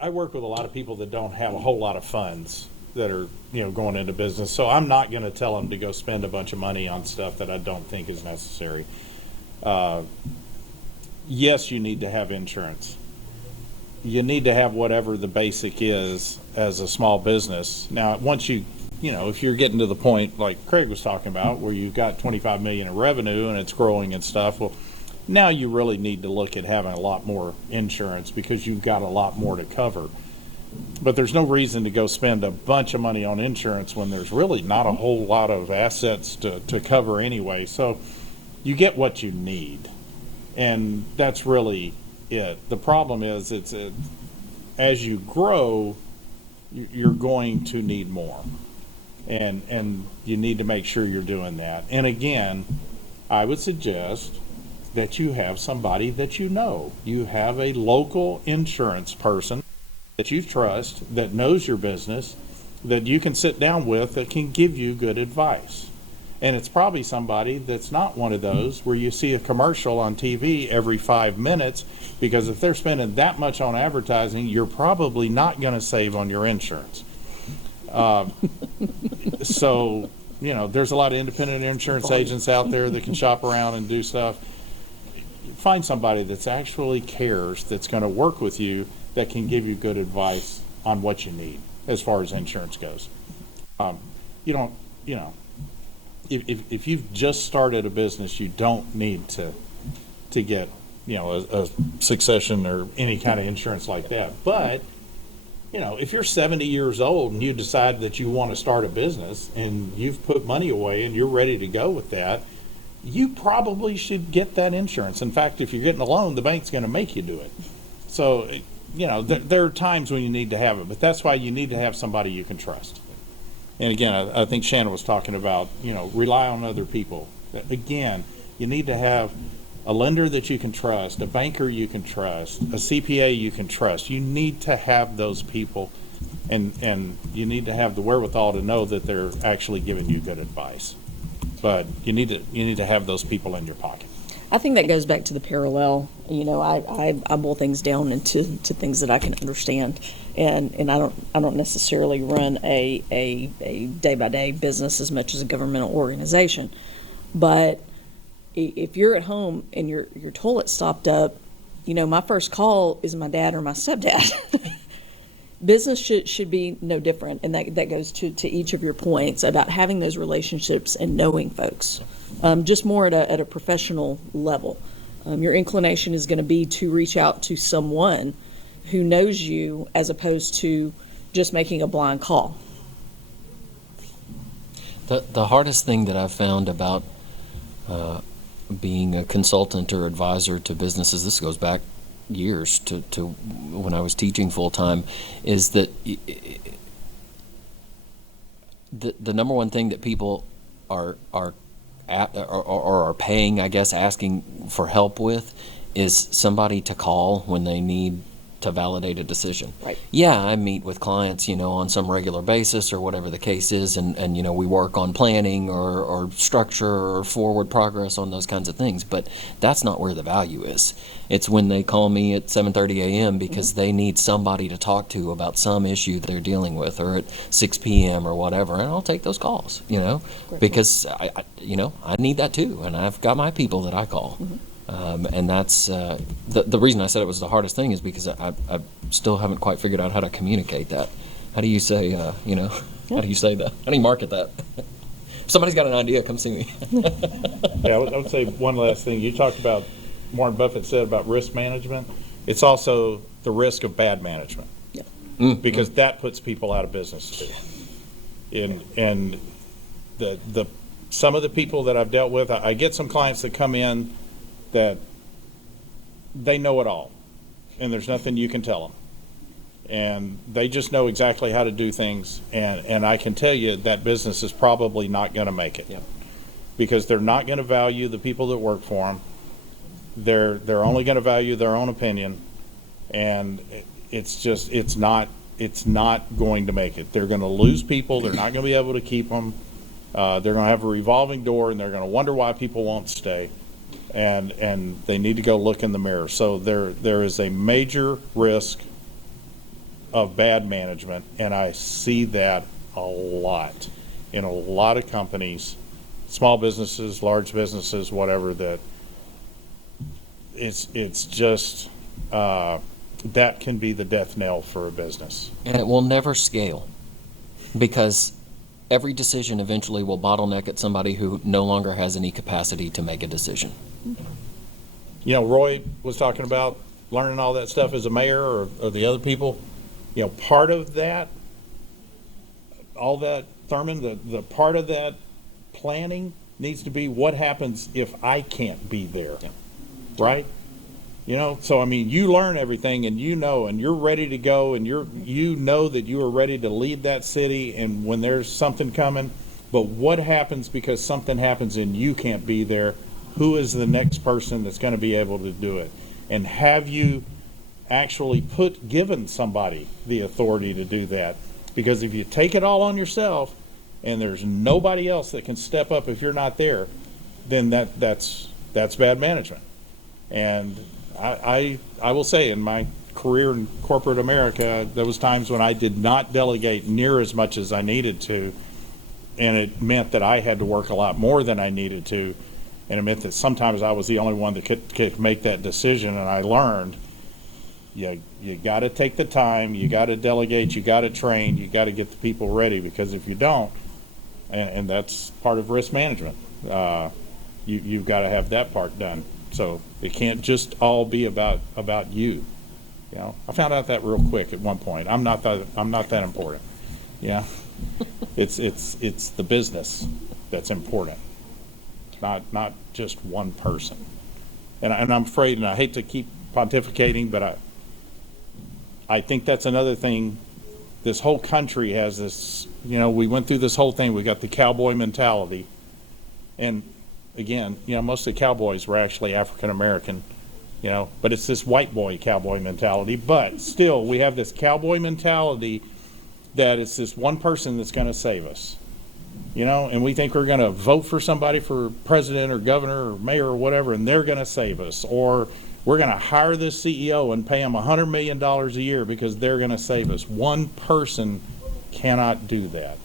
I work with a lot of people that don't have a whole lot of funds that are, going into business. So I'm not going to tell them to go spend a bunch of money on stuff that I don't think is necessary. Yes, you need to have insurance. You need to have whatever the basic is as a small business. Now, once if you're getting to the point like Craig was talking about, where you've got 25 million in revenue and it's growing and stuff, well, now you really need to look at having a lot more insurance because you've got a lot more to cover. But there's no reason to go spend a bunch of money on insurance when there's really not a whole lot of assets to cover anyway. So you get what you need, and that's really it. The problem is as you grow, you're going to need more, and you need to make sure you're doing that. And again, I would suggest that you have somebody that you have a local insurance person that you trust, that knows your business, that you can sit down with, that can give you good advice. And it's probably somebody that's not one of those where you see a commercial on TV every 5 minutes, because if they're spending that much on advertising, you're probably not going to save on your insurance. So, there's a lot of independent insurance agents out there that can shop around and do stuff. Find somebody that's actually cares, that's going to work with you, that can give you good advice on what you need as far as insurance goes. If you've just started a business, you don't need to get, a succession or any kind of insurance like that. But, if you're 70 years old and you decide that you want to start a business and you've put money away and you're ready to go with that, you probably should get that insurance. In fact, if you're getting a loan, the bank's going to make you do it. So, there are times when you need to have it, but that's why you need to have somebody you can trust. And again, I think Shannon was talking about, rely on other people. Again, you need to have a lender that you can trust, a banker you can trust, a CPA you can trust. You need to have those people, and you need to have the wherewithal to know that they're actually giving you good advice. But you need to have those people in your pocket. I think that goes back to the parallel. I boil things down into things that I can understand, and I don't necessarily run a day-by-day business as much as a governmental organization. But if you're at home and your toilet stopped up, my first call is my dad or my stepdad. Business should be no different, and that goes to each of your points about having those relationships and knowing folks, just more at a professional level. Your inclination is going to be to reach out to someone who knows you as opposed to just making a blind call. The hardest thing that I've found about being a consultant or advisor to businesses, this goes back years to when I was teaching full time, is that the number one thing that people are paying, I guess, asking for help with, is somebody to call when they need to validate a decision. Right. Yeah, I meet with clients, on some regular basis or whatever the case is, and we work on planning or structure or forward progress on those kinds of things, but that's not where the value is. It's when they call me at 7:30 a.m. because they need somebody to talk to about some issue that they're dealing with, or at 6 p.m. or whatever, and I'll take those calls, because I need that too, and I've got my people that I call. And that's the reason I said it was the hardest thing is because I still haven't quite figured out how to communicate that. How do you say, how do you say that? How do you market that? If somebody's got an idea, come see me. Yeah, I would say one last thing. You talked about, Warren Buffett said about risk management. It's also the risk of bad management. Yeah. Because that puts people out of business too. And the some of the people that I've dealt with, I get some clients that come in that they know it all, and there's nothing you can tell them. And they just know exactly how to do things, and I can tell you that business is probably not going to make it. Yep. Because they're not going to value the people that work for them. They're only going to value their own opinion, and it's not going to make it. They're going to lose people. They're not going to be able to keep them. They're going to have a revolving door, and they're going to wonder why people won't stay. And they need to go look in the mirror. So there is a major risk of bad management, and I see that a lot in a lot of companies, small businesses, large businesses, whatever, that it's just that can be the death knell for a business. And it will never scale because every decision eventually will bottleneck at somebody who no longer has any capacity to make a decision. Roy was talking about learning all that stuff as a mayor or the other people. Part of that, all that, Thurman, the part of that planning needs to be what happens if I can't be there, right? So I mean, you learn everything, and and you're ready to go, and you know that you are ready to lead that city, and when there's something coming, but what happens because something happens and you can't be there? Who is the next person that's going to be able to do it? And have you actually given somebody the authority to do that? Because if you take it all on yourself and there's nobody else that can step up if you're not there, then that's bad management. And I will say, in my career in corporate America, there was times when I did not delegate near as much as I needed to, and it meant that I had to work a lot more than I needed to. And it meant that sometimes I was the only one that could make that decision, and I learned you got to take the time, you got to delegate, you got to train, you got to get the people ready, because if you don't, and that's part of risk management, you've got to have that part done. So it can't just all be about you. I found out that real quick at one point. I'm not that important. It's the business that's important. Not just one person. And I'm afraid, and I hate to keep pontificating, but I think that's another thing. This whole country has this, we went through this whole thing. We got the cowboy mentality. And again, most of the cowboys were actually African American, but it's this white boy cowboy mentality. But still, we have this cowboy mentality that it's this one person that's going to save us. And we think we're going to vote for somebody for president or governor or mayor or whatever, and they're going to save us. Or we're going to hire this CEO and pay him $100 million a year because they're going to save us. One person cannot do that.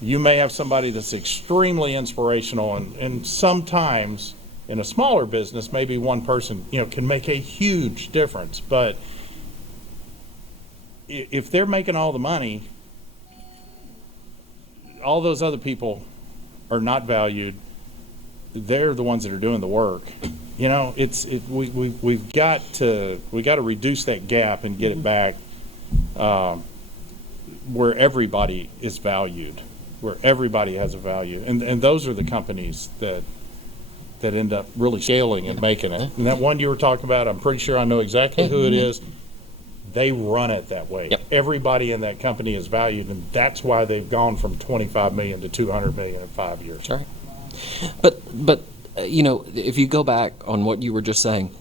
You may have somebody that's extremely inspirational, and sometimes in a smaller business, maybe one person, can make a huge difference. But if they're making all the money, all those other people are not valued. They're the ones that are doing the work, we've got to reduce that gap and get it back where everybody is valued, where everybody has a value, and those are the companies that end up really scaling and making it. And that one you were talking about, I'm pretty sure I know exactly who it is. They run it that way. Yep. Everybody in that company is valued, and that's why they've gone from 25 million to 200 million in 5 years. That's right. But if you go back on what you were just saying,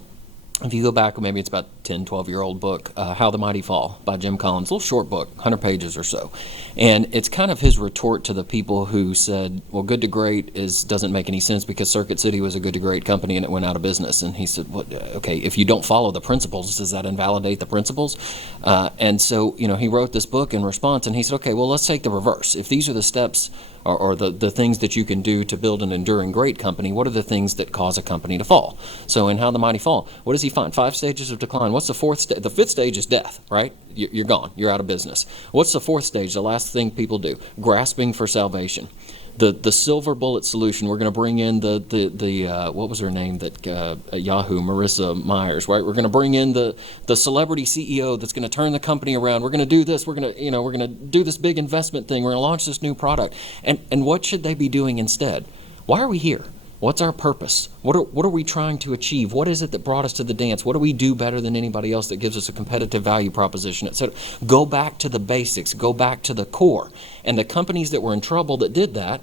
if you go back, maybe it's about 10, 12-year-old book, How the Mighty Fall by Jim Collins, a little short book, 100 pages or so. And it's kind of his retort to the people who said, well, good to great doesn't make any sense because Circuit City was a good to great company and it went out of business. And he said, well, okay, if you don't follow the principles, does that invalidate the principles? And so, he wrote this book in response, and he said, okay, well, let's take the reverse. If these are the steps or the things that you can do to build an enduring great company, what are the things that cause a company to fall? So in How the Mighty Fall, what does he find? 5 stages of decline. What's the fourth stage? The 5th stage is death, right? You're gone. You're out of business. What's the 4th stage? The last thing people do? Grasping for salvation. The silver bullet solution. We're going to bring in the what was her name at Yahoo, Marissa Myers, right? We're going to bring in the celebrity CEO that's going to turn the company around. We're going to do this. We're going to do this big investment thing. We're going to launch this new product. And what should they be doing instead? Why are we here? What's our purpose? What are we trying to achieve? What is it that brought us to the dance? What do we do better than anybody else that gives us a competitive value proposition, et cetera? Go back to the basics. Go back to the core. And the companies that were in trouble that did that,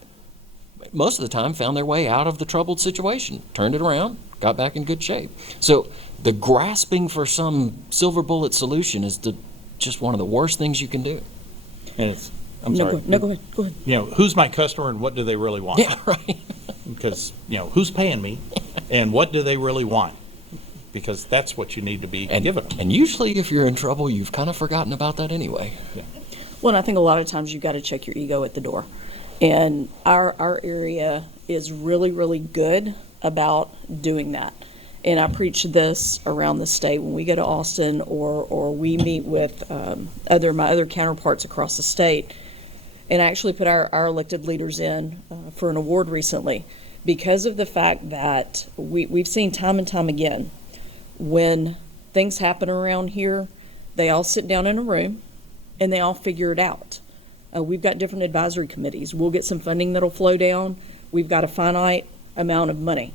most of the time found their way out of the troubled situation, turned it around, got back in good shape. So the grasping for some silver bullet solution is just one of the worst things you can do. And I'm sorry. No, go ahead. Who's my customer and what do they really want? Yeah, right. Because, who's paying me and what do they really want? Because that's what you need to be giving them. And usually if you're in trouble, you've kind of forgotten about that anyway. Yeah. Well, and I think a lot of times you've got to check your ego at the door. And our area is really, really good about doing that. And I preach this around the state when we go to Austin or we meet with my other counterparts across the state. And I actually put our elected leaders in for an award recently because of the fact that we've seen time and time again when things happen around here, they all sit down in a room and they all figure it out. We've got different advisory committees. We'll get some funding that'll flow down. We've got a finite amount of money.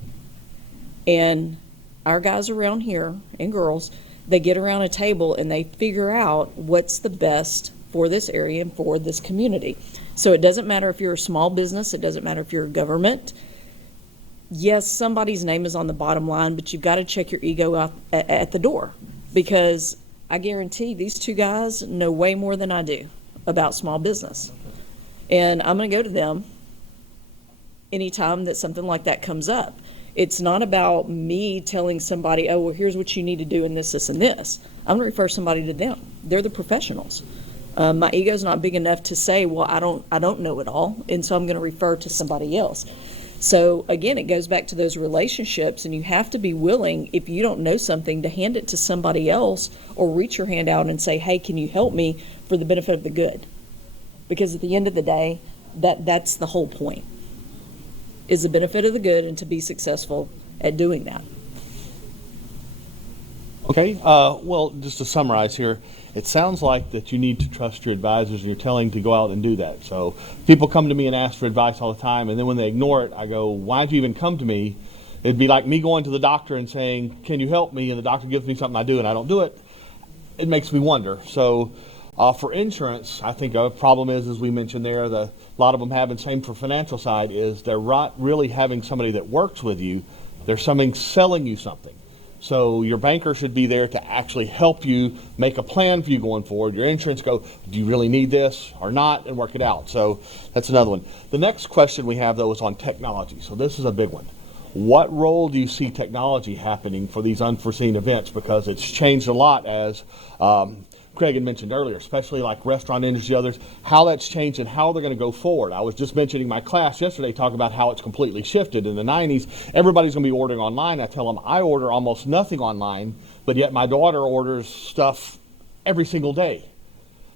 And our guys around here and girls, they get around a table and they figure out what's the best for this area and for this community. So it doesn't matter if you're a small business, it doesn't matter if you're a government. Yes, somebody's name is on the bottom line, but you've got to check your ego out at the door because I guarantee these two guys know way more than I do about small business. And I'm going to go to them anytime that something like that comes up. It's not about me telling somebody, oh, well, here's what you need to do in this, this, and this. I'm going to refer somebody to them. They're the professionals. My ego's not big enough to say, well, I don't know it all, and so I'm going to refer to somebody else. So again, it goes back to those relationships, and you have to be willing, if you don't know something, to hand it to somebody else or reach your hand out and say, hey, can you help me for the benefit of the good? Because at the end of the day, that's the whole point, is the benefit of the good and to be successful at doing that. Okay, well, just to summarize here, it sounds like that you need to trust your advisors and you're telling to go out and do that. So people come to me and ask for advice all the time, and then when they ignore it, I go, why'd you even come to me? It'd be like me going to the doctor and saying, can you help me? And the doctor gives me something I do and I don't do it. It makes me wonder. So for insurance, I think a problem is, as we mentioned there, a lot of them have, and same for financial side, is they're not really having somebody that works with you. There's something selling you something. So your banker should be there to actually help you make a plan for you going forward. Your insurance go, do you really need this or not, and work it out. So that's another one. The next question we have, though, is on technology. So this is a big one. What role do you see technology happening for these unforeseen events? Because it's changed a lot, as Craig had mentioned earlier, especially like restaurant industry, others, how that's changed and how they're going to go forward. I was just mentioning my class yesterday, talking about how it's completely shifted. In the 90s, everybody's going to be ordering online. I tell them I order almost nothing online, but yet my daughter orders stuff every single day.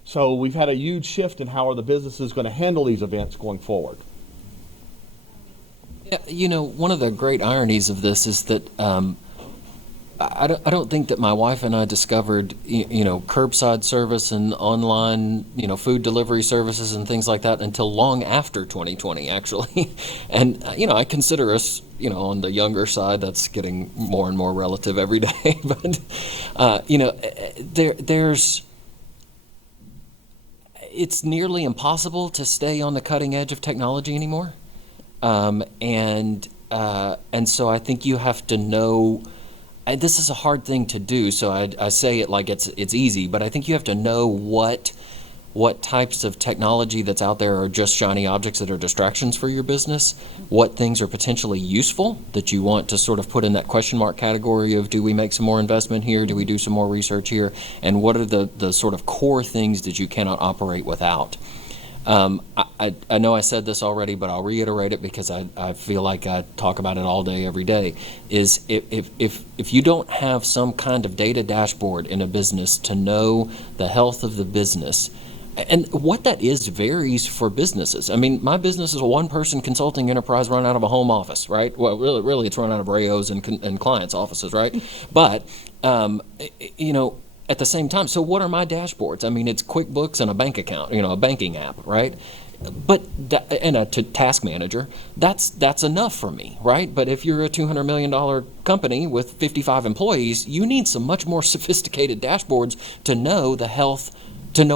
So we've had a huge shift in how are the businesses going to handle these events going forward. Yeah, one of the great ironies of this is that I don't think that my wife and I discovered, curbside service and online, food delivery services and things like that until long after 2020, actually. And, I consider us, on the younger side. That's getting more and more relative every day. But, it's nearly impossible to stay on the cutting edge of technology anymore. And so I think you have to know. And this is a hard thing to do, so I say it like it's easy, but I think you have to know what types of technology that's out there are just shiny objects that are distractions for your business, what things are potentially useful that you want to sort of put in that question mark category of, do we make some more investment here, do we do some more research here, and what are the sort of core things that you cannot operate without. I know I said this already, but I'll reiterate it because I feel like I talk about it all day, every day, is if you don't have some kind of data dashboard in a business to know the health of the business, and what that is varies for businesses. I mean, my business is a one-person consulting enterprise run out of a home office, right? Well, really it's run out of Rayo's and clients' offices, right? But, at the same time, so what are my dashboards? I mean, it's QuickBooks and a bank account, a banking app, right? But and a task manager, that's enough for me, right? But if you're a $200 million company with 55 employees, you need some much more sophisticated dashboards to know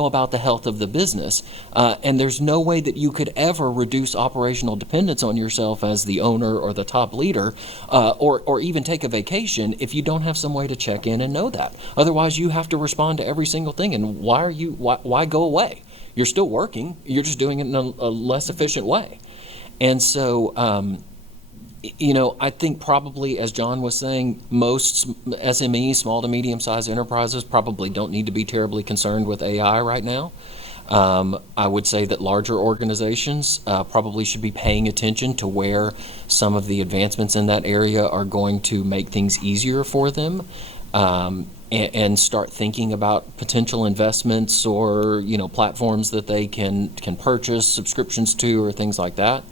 about the health of the business. And there's no way that you could ever reduce operational dependence on yourself as the owner or the top leader, or even take a vacation if you don't have some way to check in and know that. Otherwise, you have to respond to every single thing. And why go away? You're still working. You're just doing it in a less efficient way. And so, I think probably, as John was saying, most SMEs, small to medium-sized enterprises, probably don't need to be terribly concerned with AI right now. I would say that larger organizations probably should be paying attention to where some of the advancements in that area are going to make things easier for them, and start thinking about potential investments or platforms that they can purchase subscriptions to or things like that.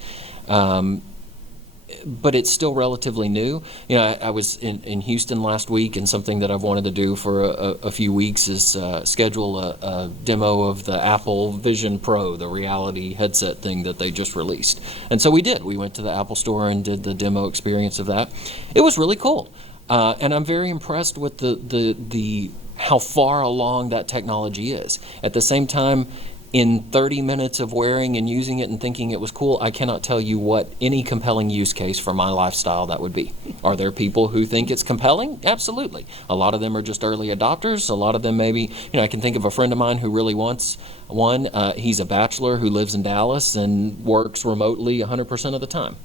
But it's still relatively new. I was in Houston last week, and something that I've wanted to do for a few weeks is schedule a demo of the Apple Vision Pro, the reality headset thing that they just released. And so we did. We went to the Apple store and did the demo experience of that. It was really cool. And I'm very impressed with the how far along that technology is. At the same time, in 30 minutes of wearing and using it and thinking it was cool, I cannot tell you what any compelling use case for my lifestyle that would be. Are there people who think it's compelling? Absolutely. A lot of them are just early adopters. A lot of them maybe, I can think of a friend of mine who really wants one. He's a bachelor who lives in Dallas and works remotely 100% of the time.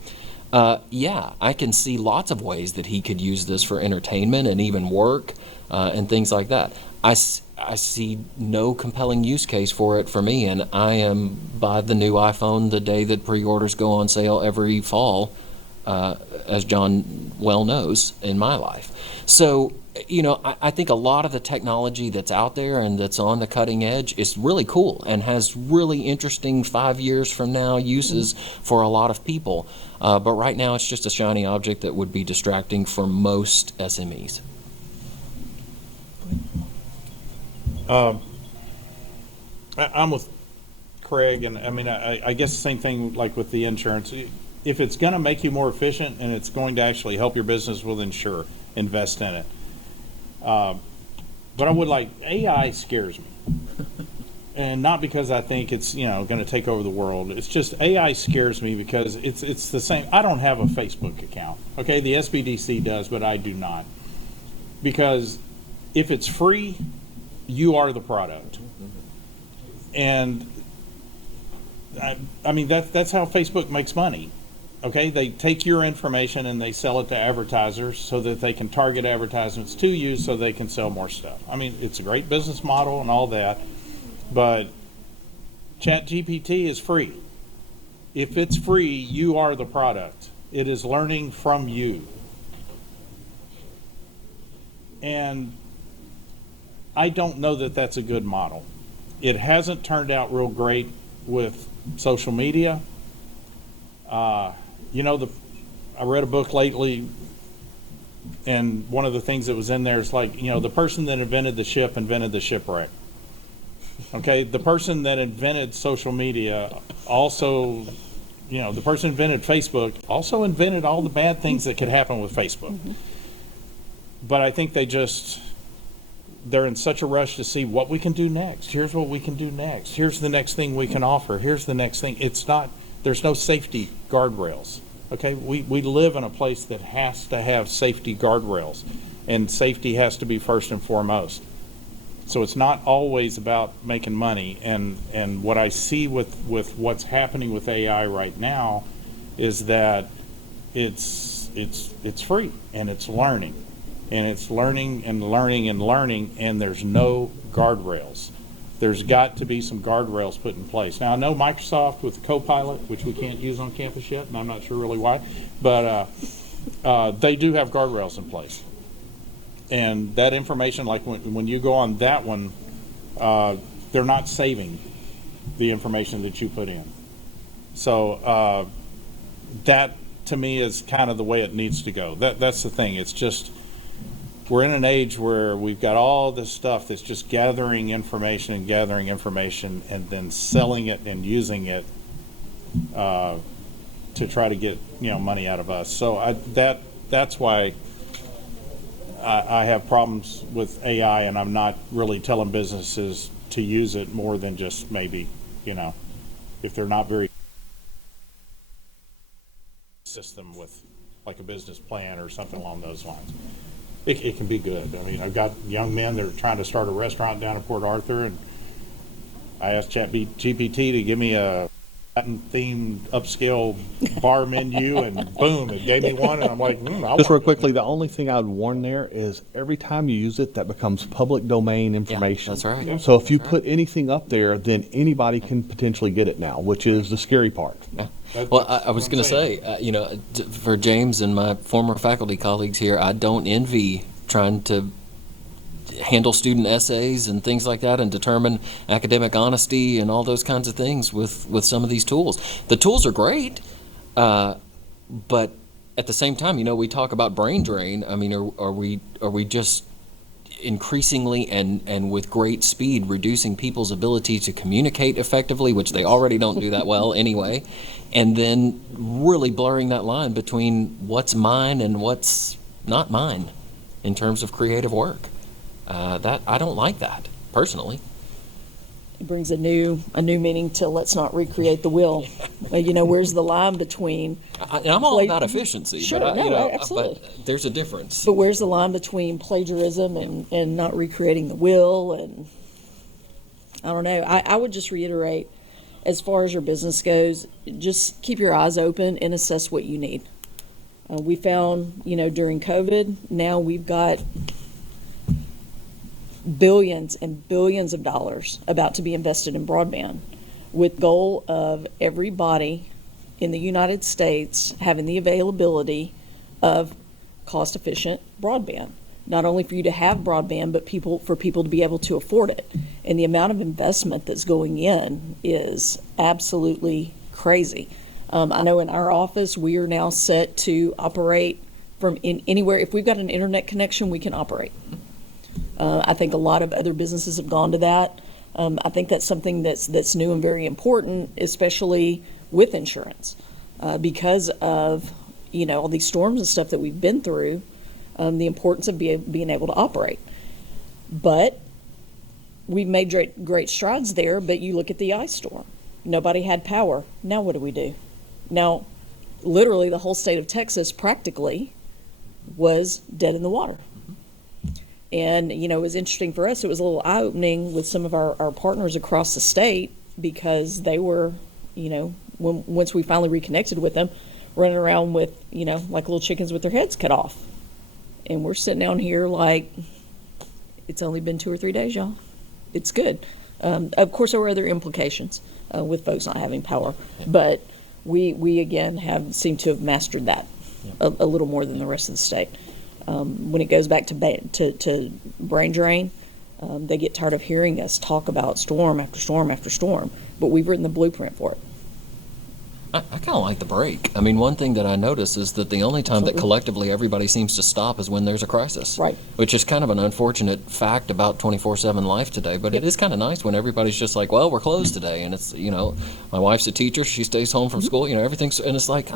Yeah, I can see lots of ways that he could use this for entertainment and even work and things like that. I see no compelling use case for it for me, and I am buy the new iPhone the day that pre-orders go on sale every fall, as John well knows in my life. So, I think a lot of the technology that's out there and that's on the cutting edge is really cool and has really interesting 5 years from now uses for a lot of people. But right now it's just a shiny object that would be distracting for most SMEs. I'm with Craig, and I guess the same thing like with the insurance. If it's going to make you more efficient and it's going to actually help your business, well, then sure, invest in it. But I would AI scares me. And not because I think it's, going to take over the world. It's just AI scares me because it's the same. I don't have a Facebook account. Okay, the SBDC does, but I do not. Because if it's free, you are the product. And that's how Facebook makes money. Okay, they take your information and they sell it to advertisers so that they can target advertisements to you so they can sell more stuff. It's a great business model and all that, but ChatGPT is free. If it's free, you are the product. It is learning from you. And I don't know that that's a good model. It hasn't turned out real great with social media. I read a book lately, and one of the things that was in there is like, the person that invented the shipwreck. Okay, the person that invented social media also, the person who invented Facebook also invented all the bad things that could happen with Facebook. But I think they're in such a rush to see what we can do next. Here's what we can do next. Here's the next thing we can offer. Here's the next thing. There's no safety guardrails. Okay, we live in a place that has to have safety guardrails, and safety has to be first and foremost. So it's not always about making money. And what I see with what's happening with AI right now is that it's free, and it's learning. And it's learning and learning and learning, and there's no guardrails. There's got to be some guardrails put in place. Now, I know Microsoft with the Copilot, which we can't use on campus yet, and I'm not sure really why, but they do have guardrails in place. And that information, like when you go on that one, they're not saving the information that you put in. So that, to me, is kind of the way it needs to go. That's the thing. It's just, we're in an age where we've got all this stuff that's just gathering information and then selling it and using it to try to get money out of us. So that's why I have problems with AI, and I'm not really telling businesses to use it more than just maybe, if they're not very system with like a business plan or something along those lines. It can be good. I mean, I've got young men that are trying to start a restaurant down in Port Arthur, and I asked ChatGPT to give me a Latin-themed upscale bar menu, and boom, it gave me one, and I'm like, Just real quickly, the only thing I would warn there is every time you use it, that becomes public domain information. that's right. Yeah. So if you put anything up there, then anybody can potentially get it now, which is the scary part. Well, I was going to say, for James and my former faculty colleagues here, I don't envy trying to handle student essays and things like that and determine academic honesty and all those kinds of things with some of these tools. The tools are great, but at the same time, we talk about brain drain. I mean, are we just increasingly and with great speed reducing people's ability to communicate effectively, which they already don't do that well anyway, and then really blurring that line between what's mine and what's not mine in terms of creative work? That I don't like that personally. It brings a new meaning to let's not recreate the wheel. Where's the line between? I'm all about efficiency, Sure, but absolutely. but there's a difference. But where's the line between plagiarism and not recreating the wheel? And I don't know. I would just reiterate, as far as your business goes, just keep your eyes open and assess what you need. We found, during COVID, now we've got billions and billions of dollars about to be invested in broadband, with goal of everybody in the United States having the availability of cost-efficient broadband. Not only for you to have broadband, but for people to be able to afford it. And the amount of investment that's going in is absolutely crazy. I know in our office, we are now set to operate from anywhere. If we've got an internet connection, we can operate. I think a lot of other businesses have gone to that. I think that's something that's new and very important, especially with insurance, because of all these storms and stuff that we've been through. The importance of being able to operate. But we've made great strides there, but you look at the ice storm. Nobody had power. Now what do we do? Now, literally the whole state of Texas practically was dead in the water. And, it was interesting for us. It was a little eye-opening with some of our partners across the state, because they were, once we finally reconnected with them, running around with, like little chickens with their heads cut off. And we're sitting down here like, it's only been 2 or 3 days, y'all. It's good. Of course, there were other implications with folks not having power. But we again, seem to have mastered that a little more than the rest of the state. When it goes back to brain drain, they get tired of hearing us talk about storm after storm after storm. But we've written the blueprint for it. I kind of like the break. I mean, one thing that I notice is that the only time that collectively everybody seems to stop is when there's a crisis. Right. Which is kind of an unfortunate fact about 24/7 life today. But it is kind of nice when everybody's just like, well, we're closed today. And it's, my wife's a teacher. She stays home from school, everything's, and it's like,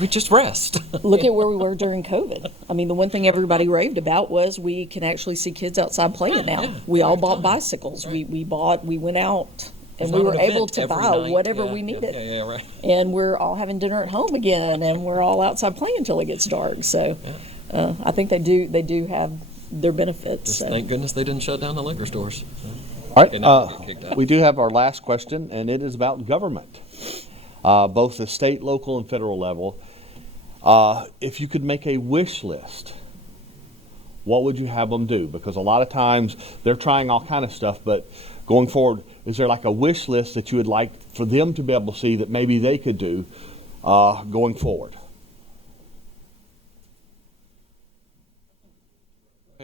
we just rest. Look at where we were during COVID. I mean, the one thing everybody raved about was we can actually see kids outside playing now. We all bought bicycles. We went out. And we were able to buy whatever we needed. Yeah, right. And we're all having dinner at home again, and we're all outside playing until it gets dark. So I think they do have their benefits. Just So. thank goodness they didn't shut down the liquor stores. All Okay, now we get right, kicked out. we do have our last question, and it is about government, both the state, local, and federal level. If you could make a wish list, what would you have them do? Because a lot of times they're trying all kind of stuff, but going forward, is there like a wish list that you would like for them to be able to see that maybe they could do going forward?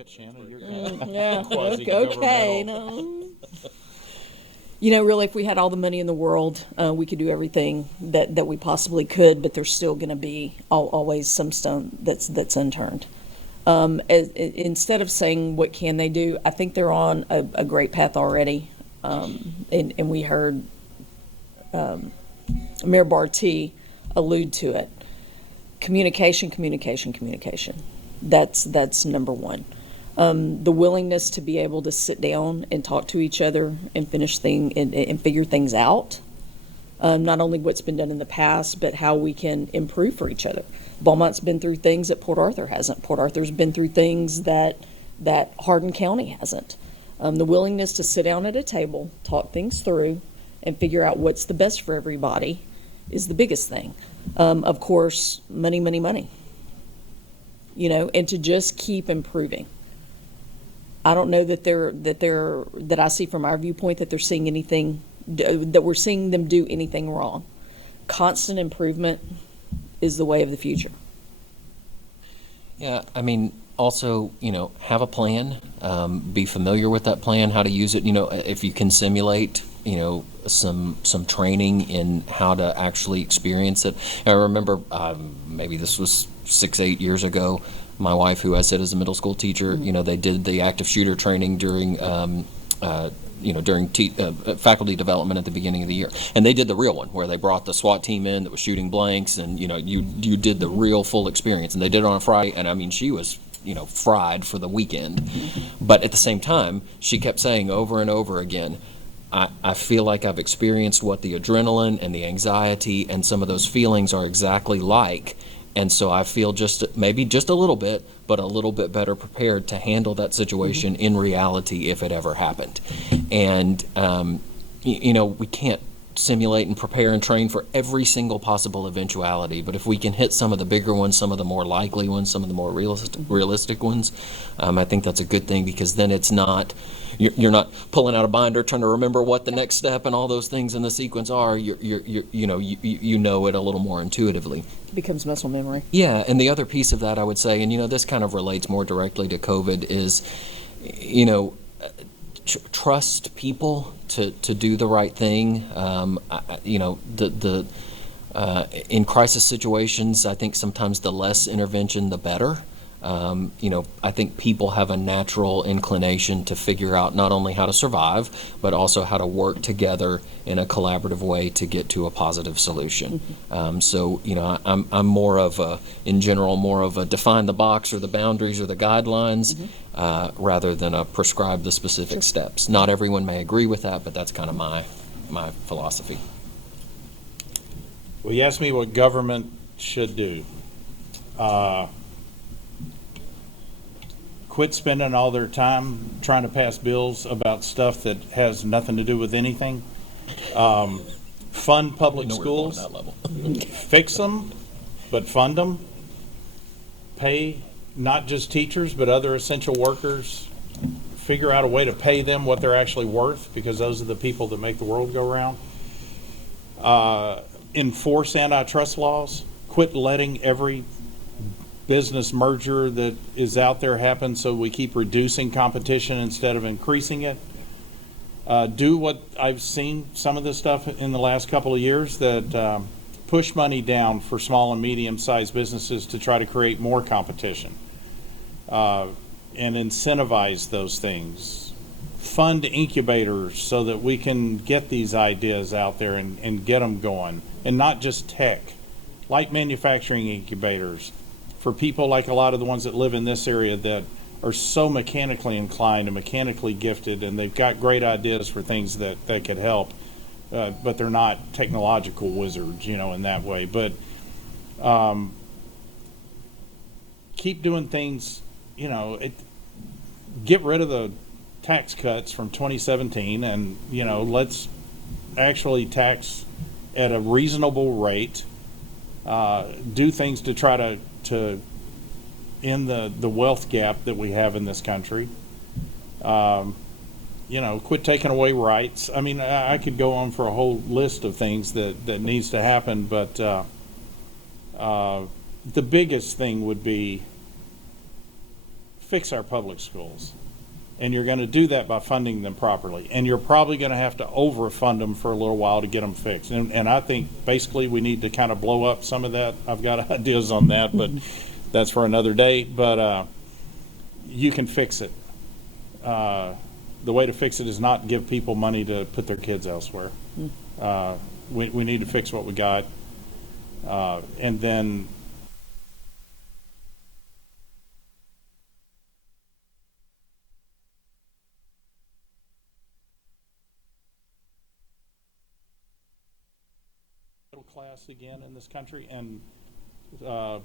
Shanna, you're kind of Yeah, quasi-governmental. okay. No. Really, if we had all the money in the world, we could do everything that we possibly could, but there's still going to be always some stone that's unturned. Instead of saying what can they do, I think they're on a great path already. And we heard Mayor Barty allude to it. Communication. That's number one. The willingness to be able to sit down and talk to each other and and figure things out. Not only what's been done in the past, but how we can improve for each other. Beaumont's been through things that Port Arthur hasn't. Port Arthur's been through things that Hardin County hasn't. The willingness to sit down at a table, talk things through, and figure out what's the best for everybody is the biggest thing. Of course, money. And to just keep improving. I don't know that I see from our viewpoint that they're seeing anything, that we're seeing them do anything wrong. Constant improvement is the way of the future. Yeah, I mean, also, have a plan, be familiar with that plan, how to use it. If you can simulate, some training in how to actually experience it. I remember maybe this was 6-8 years ago. My wife, who I said is a middle school teacher, they did the active shooter training during faculty development at the beginning of the year. And they did the real one, where they brought the SWAT team in that was shooting blanks, and, you did the real full experience. And they did it on a Friday, and I mean, she was, fried for the weekend. But at the same time, she kept saying over and over again, I feel like I've experienced what the adrenaline and the anxiety and some of those feelings are exactly like. And so I feel maybe just a little bit, but a little bit better prepared to handle that situation in reality if it ever happened. And, we can't simulate and prepare and train for every single possible eventuality, but if we can hit some of the bigger ones, some of the more likely ones, some of the more realistic ones, I think that's a good thing, because then it's not, you're not pulling out a binder trying to remember what the next step and all those things in the sequence are. You know it a little more intuitively. It becomes muscle memory. Yeah, and the other piece of that I would say, and this kind of relates more directly to COVID, is, trust people to do the right thing. In crisis situations, I think sometimes the less intervention, the better. I think people have a natural inclination to figure out not only how to survive, but also how to work together in a collaborative way to get to a positive solution. So, I'm more of in general, more of a define the box or the boundaries or the guidelines, rather than a prescribe the specific steps. Not everyone may agree with that, but that's kind of my philosophy. Well, you asked me what government should do. Quit spending all their time trying to pass bills about stuff that has nothing to do with anything. Fund public schools. That level. Fix them, but fund them. Pay not just teachers, but other essential workers. Figure out a way to pay them what they're actually worth, because those are the people that make the world go round. Enforce antitrust laws. Quit letting every business merger that is out there happen, so we keep reducing competition instead of increasing it. do what I've seen some of this stuff in the last couple of years, that push money down for small and medium-sized businesses to try to create more competition, and incentivize those things. Fund incubators so that we can get these ideas out there and get them going, and not just tech, like manufacturing incubators for people like a lot of the ones that live in this area that are so mechanically inclined and mechanically gifted, and they've got great ideas for things that could help, but they're not technological wizards, you know, in that way. But keep doing things, you know, get rid of the tax cuts from 2017, and, you know, let's actually tax at a reasonable rate, do things to try to end the wealth gap that we have in this country. You know, quit taking away rights. I mean, I could go on for a whole list of things that needs to happen, but the biggest thing would be fix our public schools. And you're going to do that by funding them properly. And you're probably going to have to overfund them for a little while to get them fixed. And I think basically we need to kind of blow up some of that. I've got ideas on that, but that's for another day. But you can fix it. The way to fix it is not give people money to put their kids elsewhere. We need to fix what we got. And then middle class again in this country, and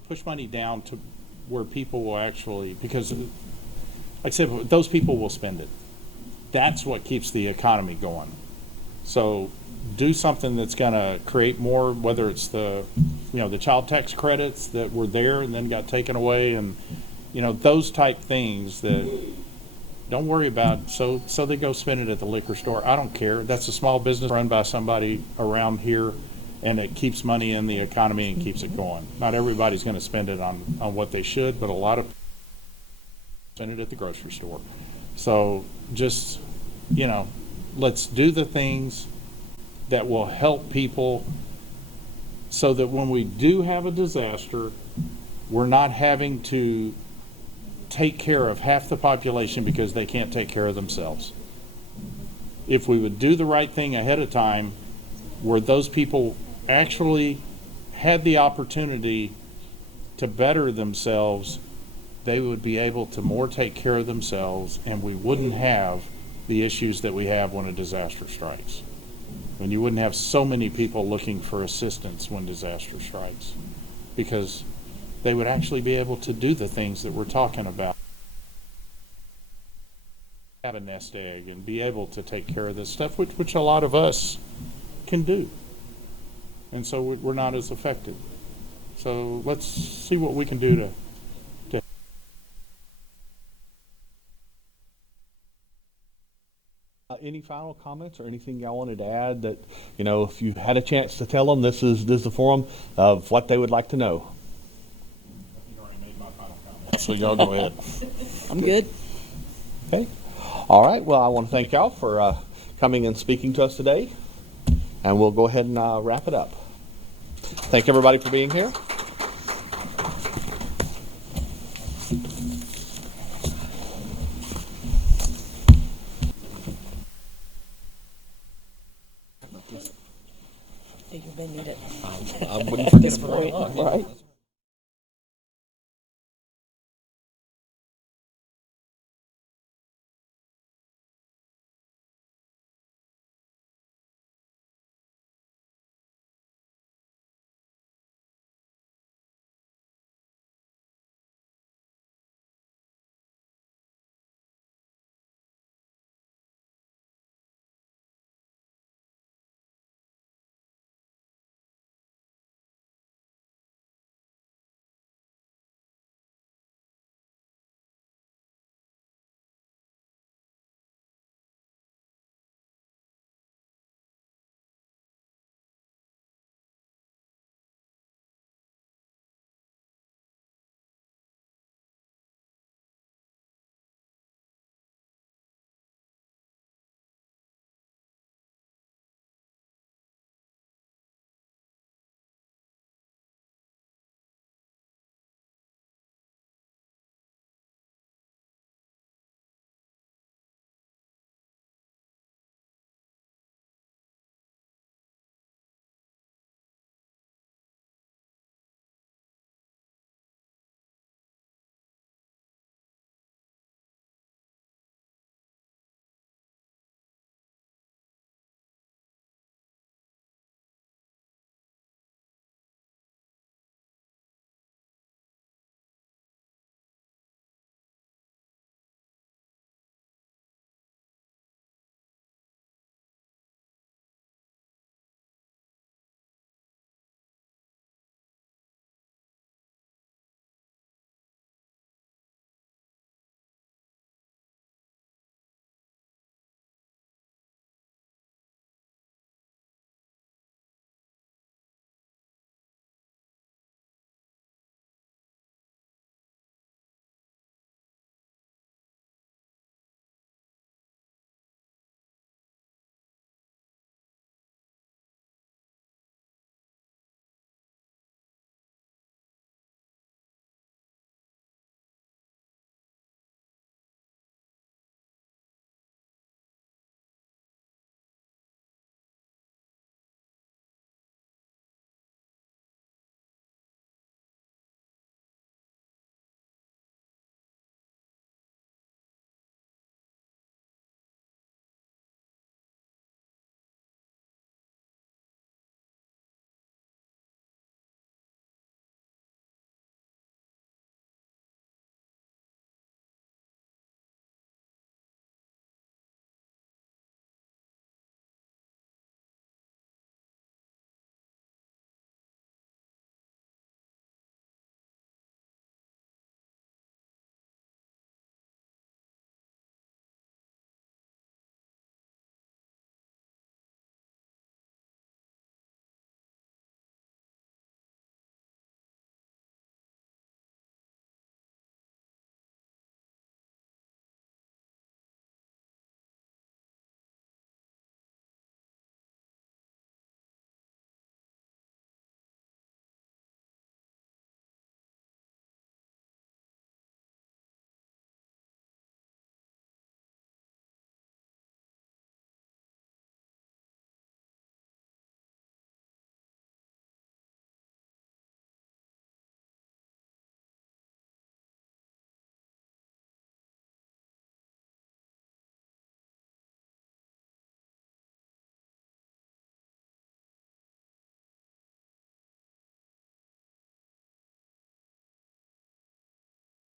push money down to where people will actually, because like I said, those people will spend it. That's what keeps the economy going. So do something that's going to create more, whether it's the child tax credits that were there and then got taken away, and those type things that don't worry about. So they go spend it at the liquor store. I don't care. That's a small business run by somebody around here, and it keeps money in the economy and keeps it going. Not everybody's going to spend it on what they should, but a lot of people spend it at the grocery store. So just, let's do the things that will help people so that when we do have a disaster, we're not having to take care of half the population because they can't take care of themselves. If we would do the right thing ahead of time, where those people actually had the opportunity to better themselves, they would be able to more take care of themselves, and we wouldn't have the issues that we have when a disaster strikes. And you wouldn't have so many people looking for assistance when disaster strikes, because they would actually be able to do the things that we're talking about. Have a nest egg and be able to take care of this stuff, which a lot of us can do. And so we're not as affected. So let's see what we can do to any final comments or anything y'all wanted to add that, if you had a chance to tell them, this is the forum of what they would like to know. You already made my final comment, so y'all go ahead. I'm good. Okay. All right. Well, I want to thank y'all for coming and speaking to us today, and we'll go ahead and wrap it up. Thank everybody for being here. You may need it. I wouldn't forget it for Right. very long. Right.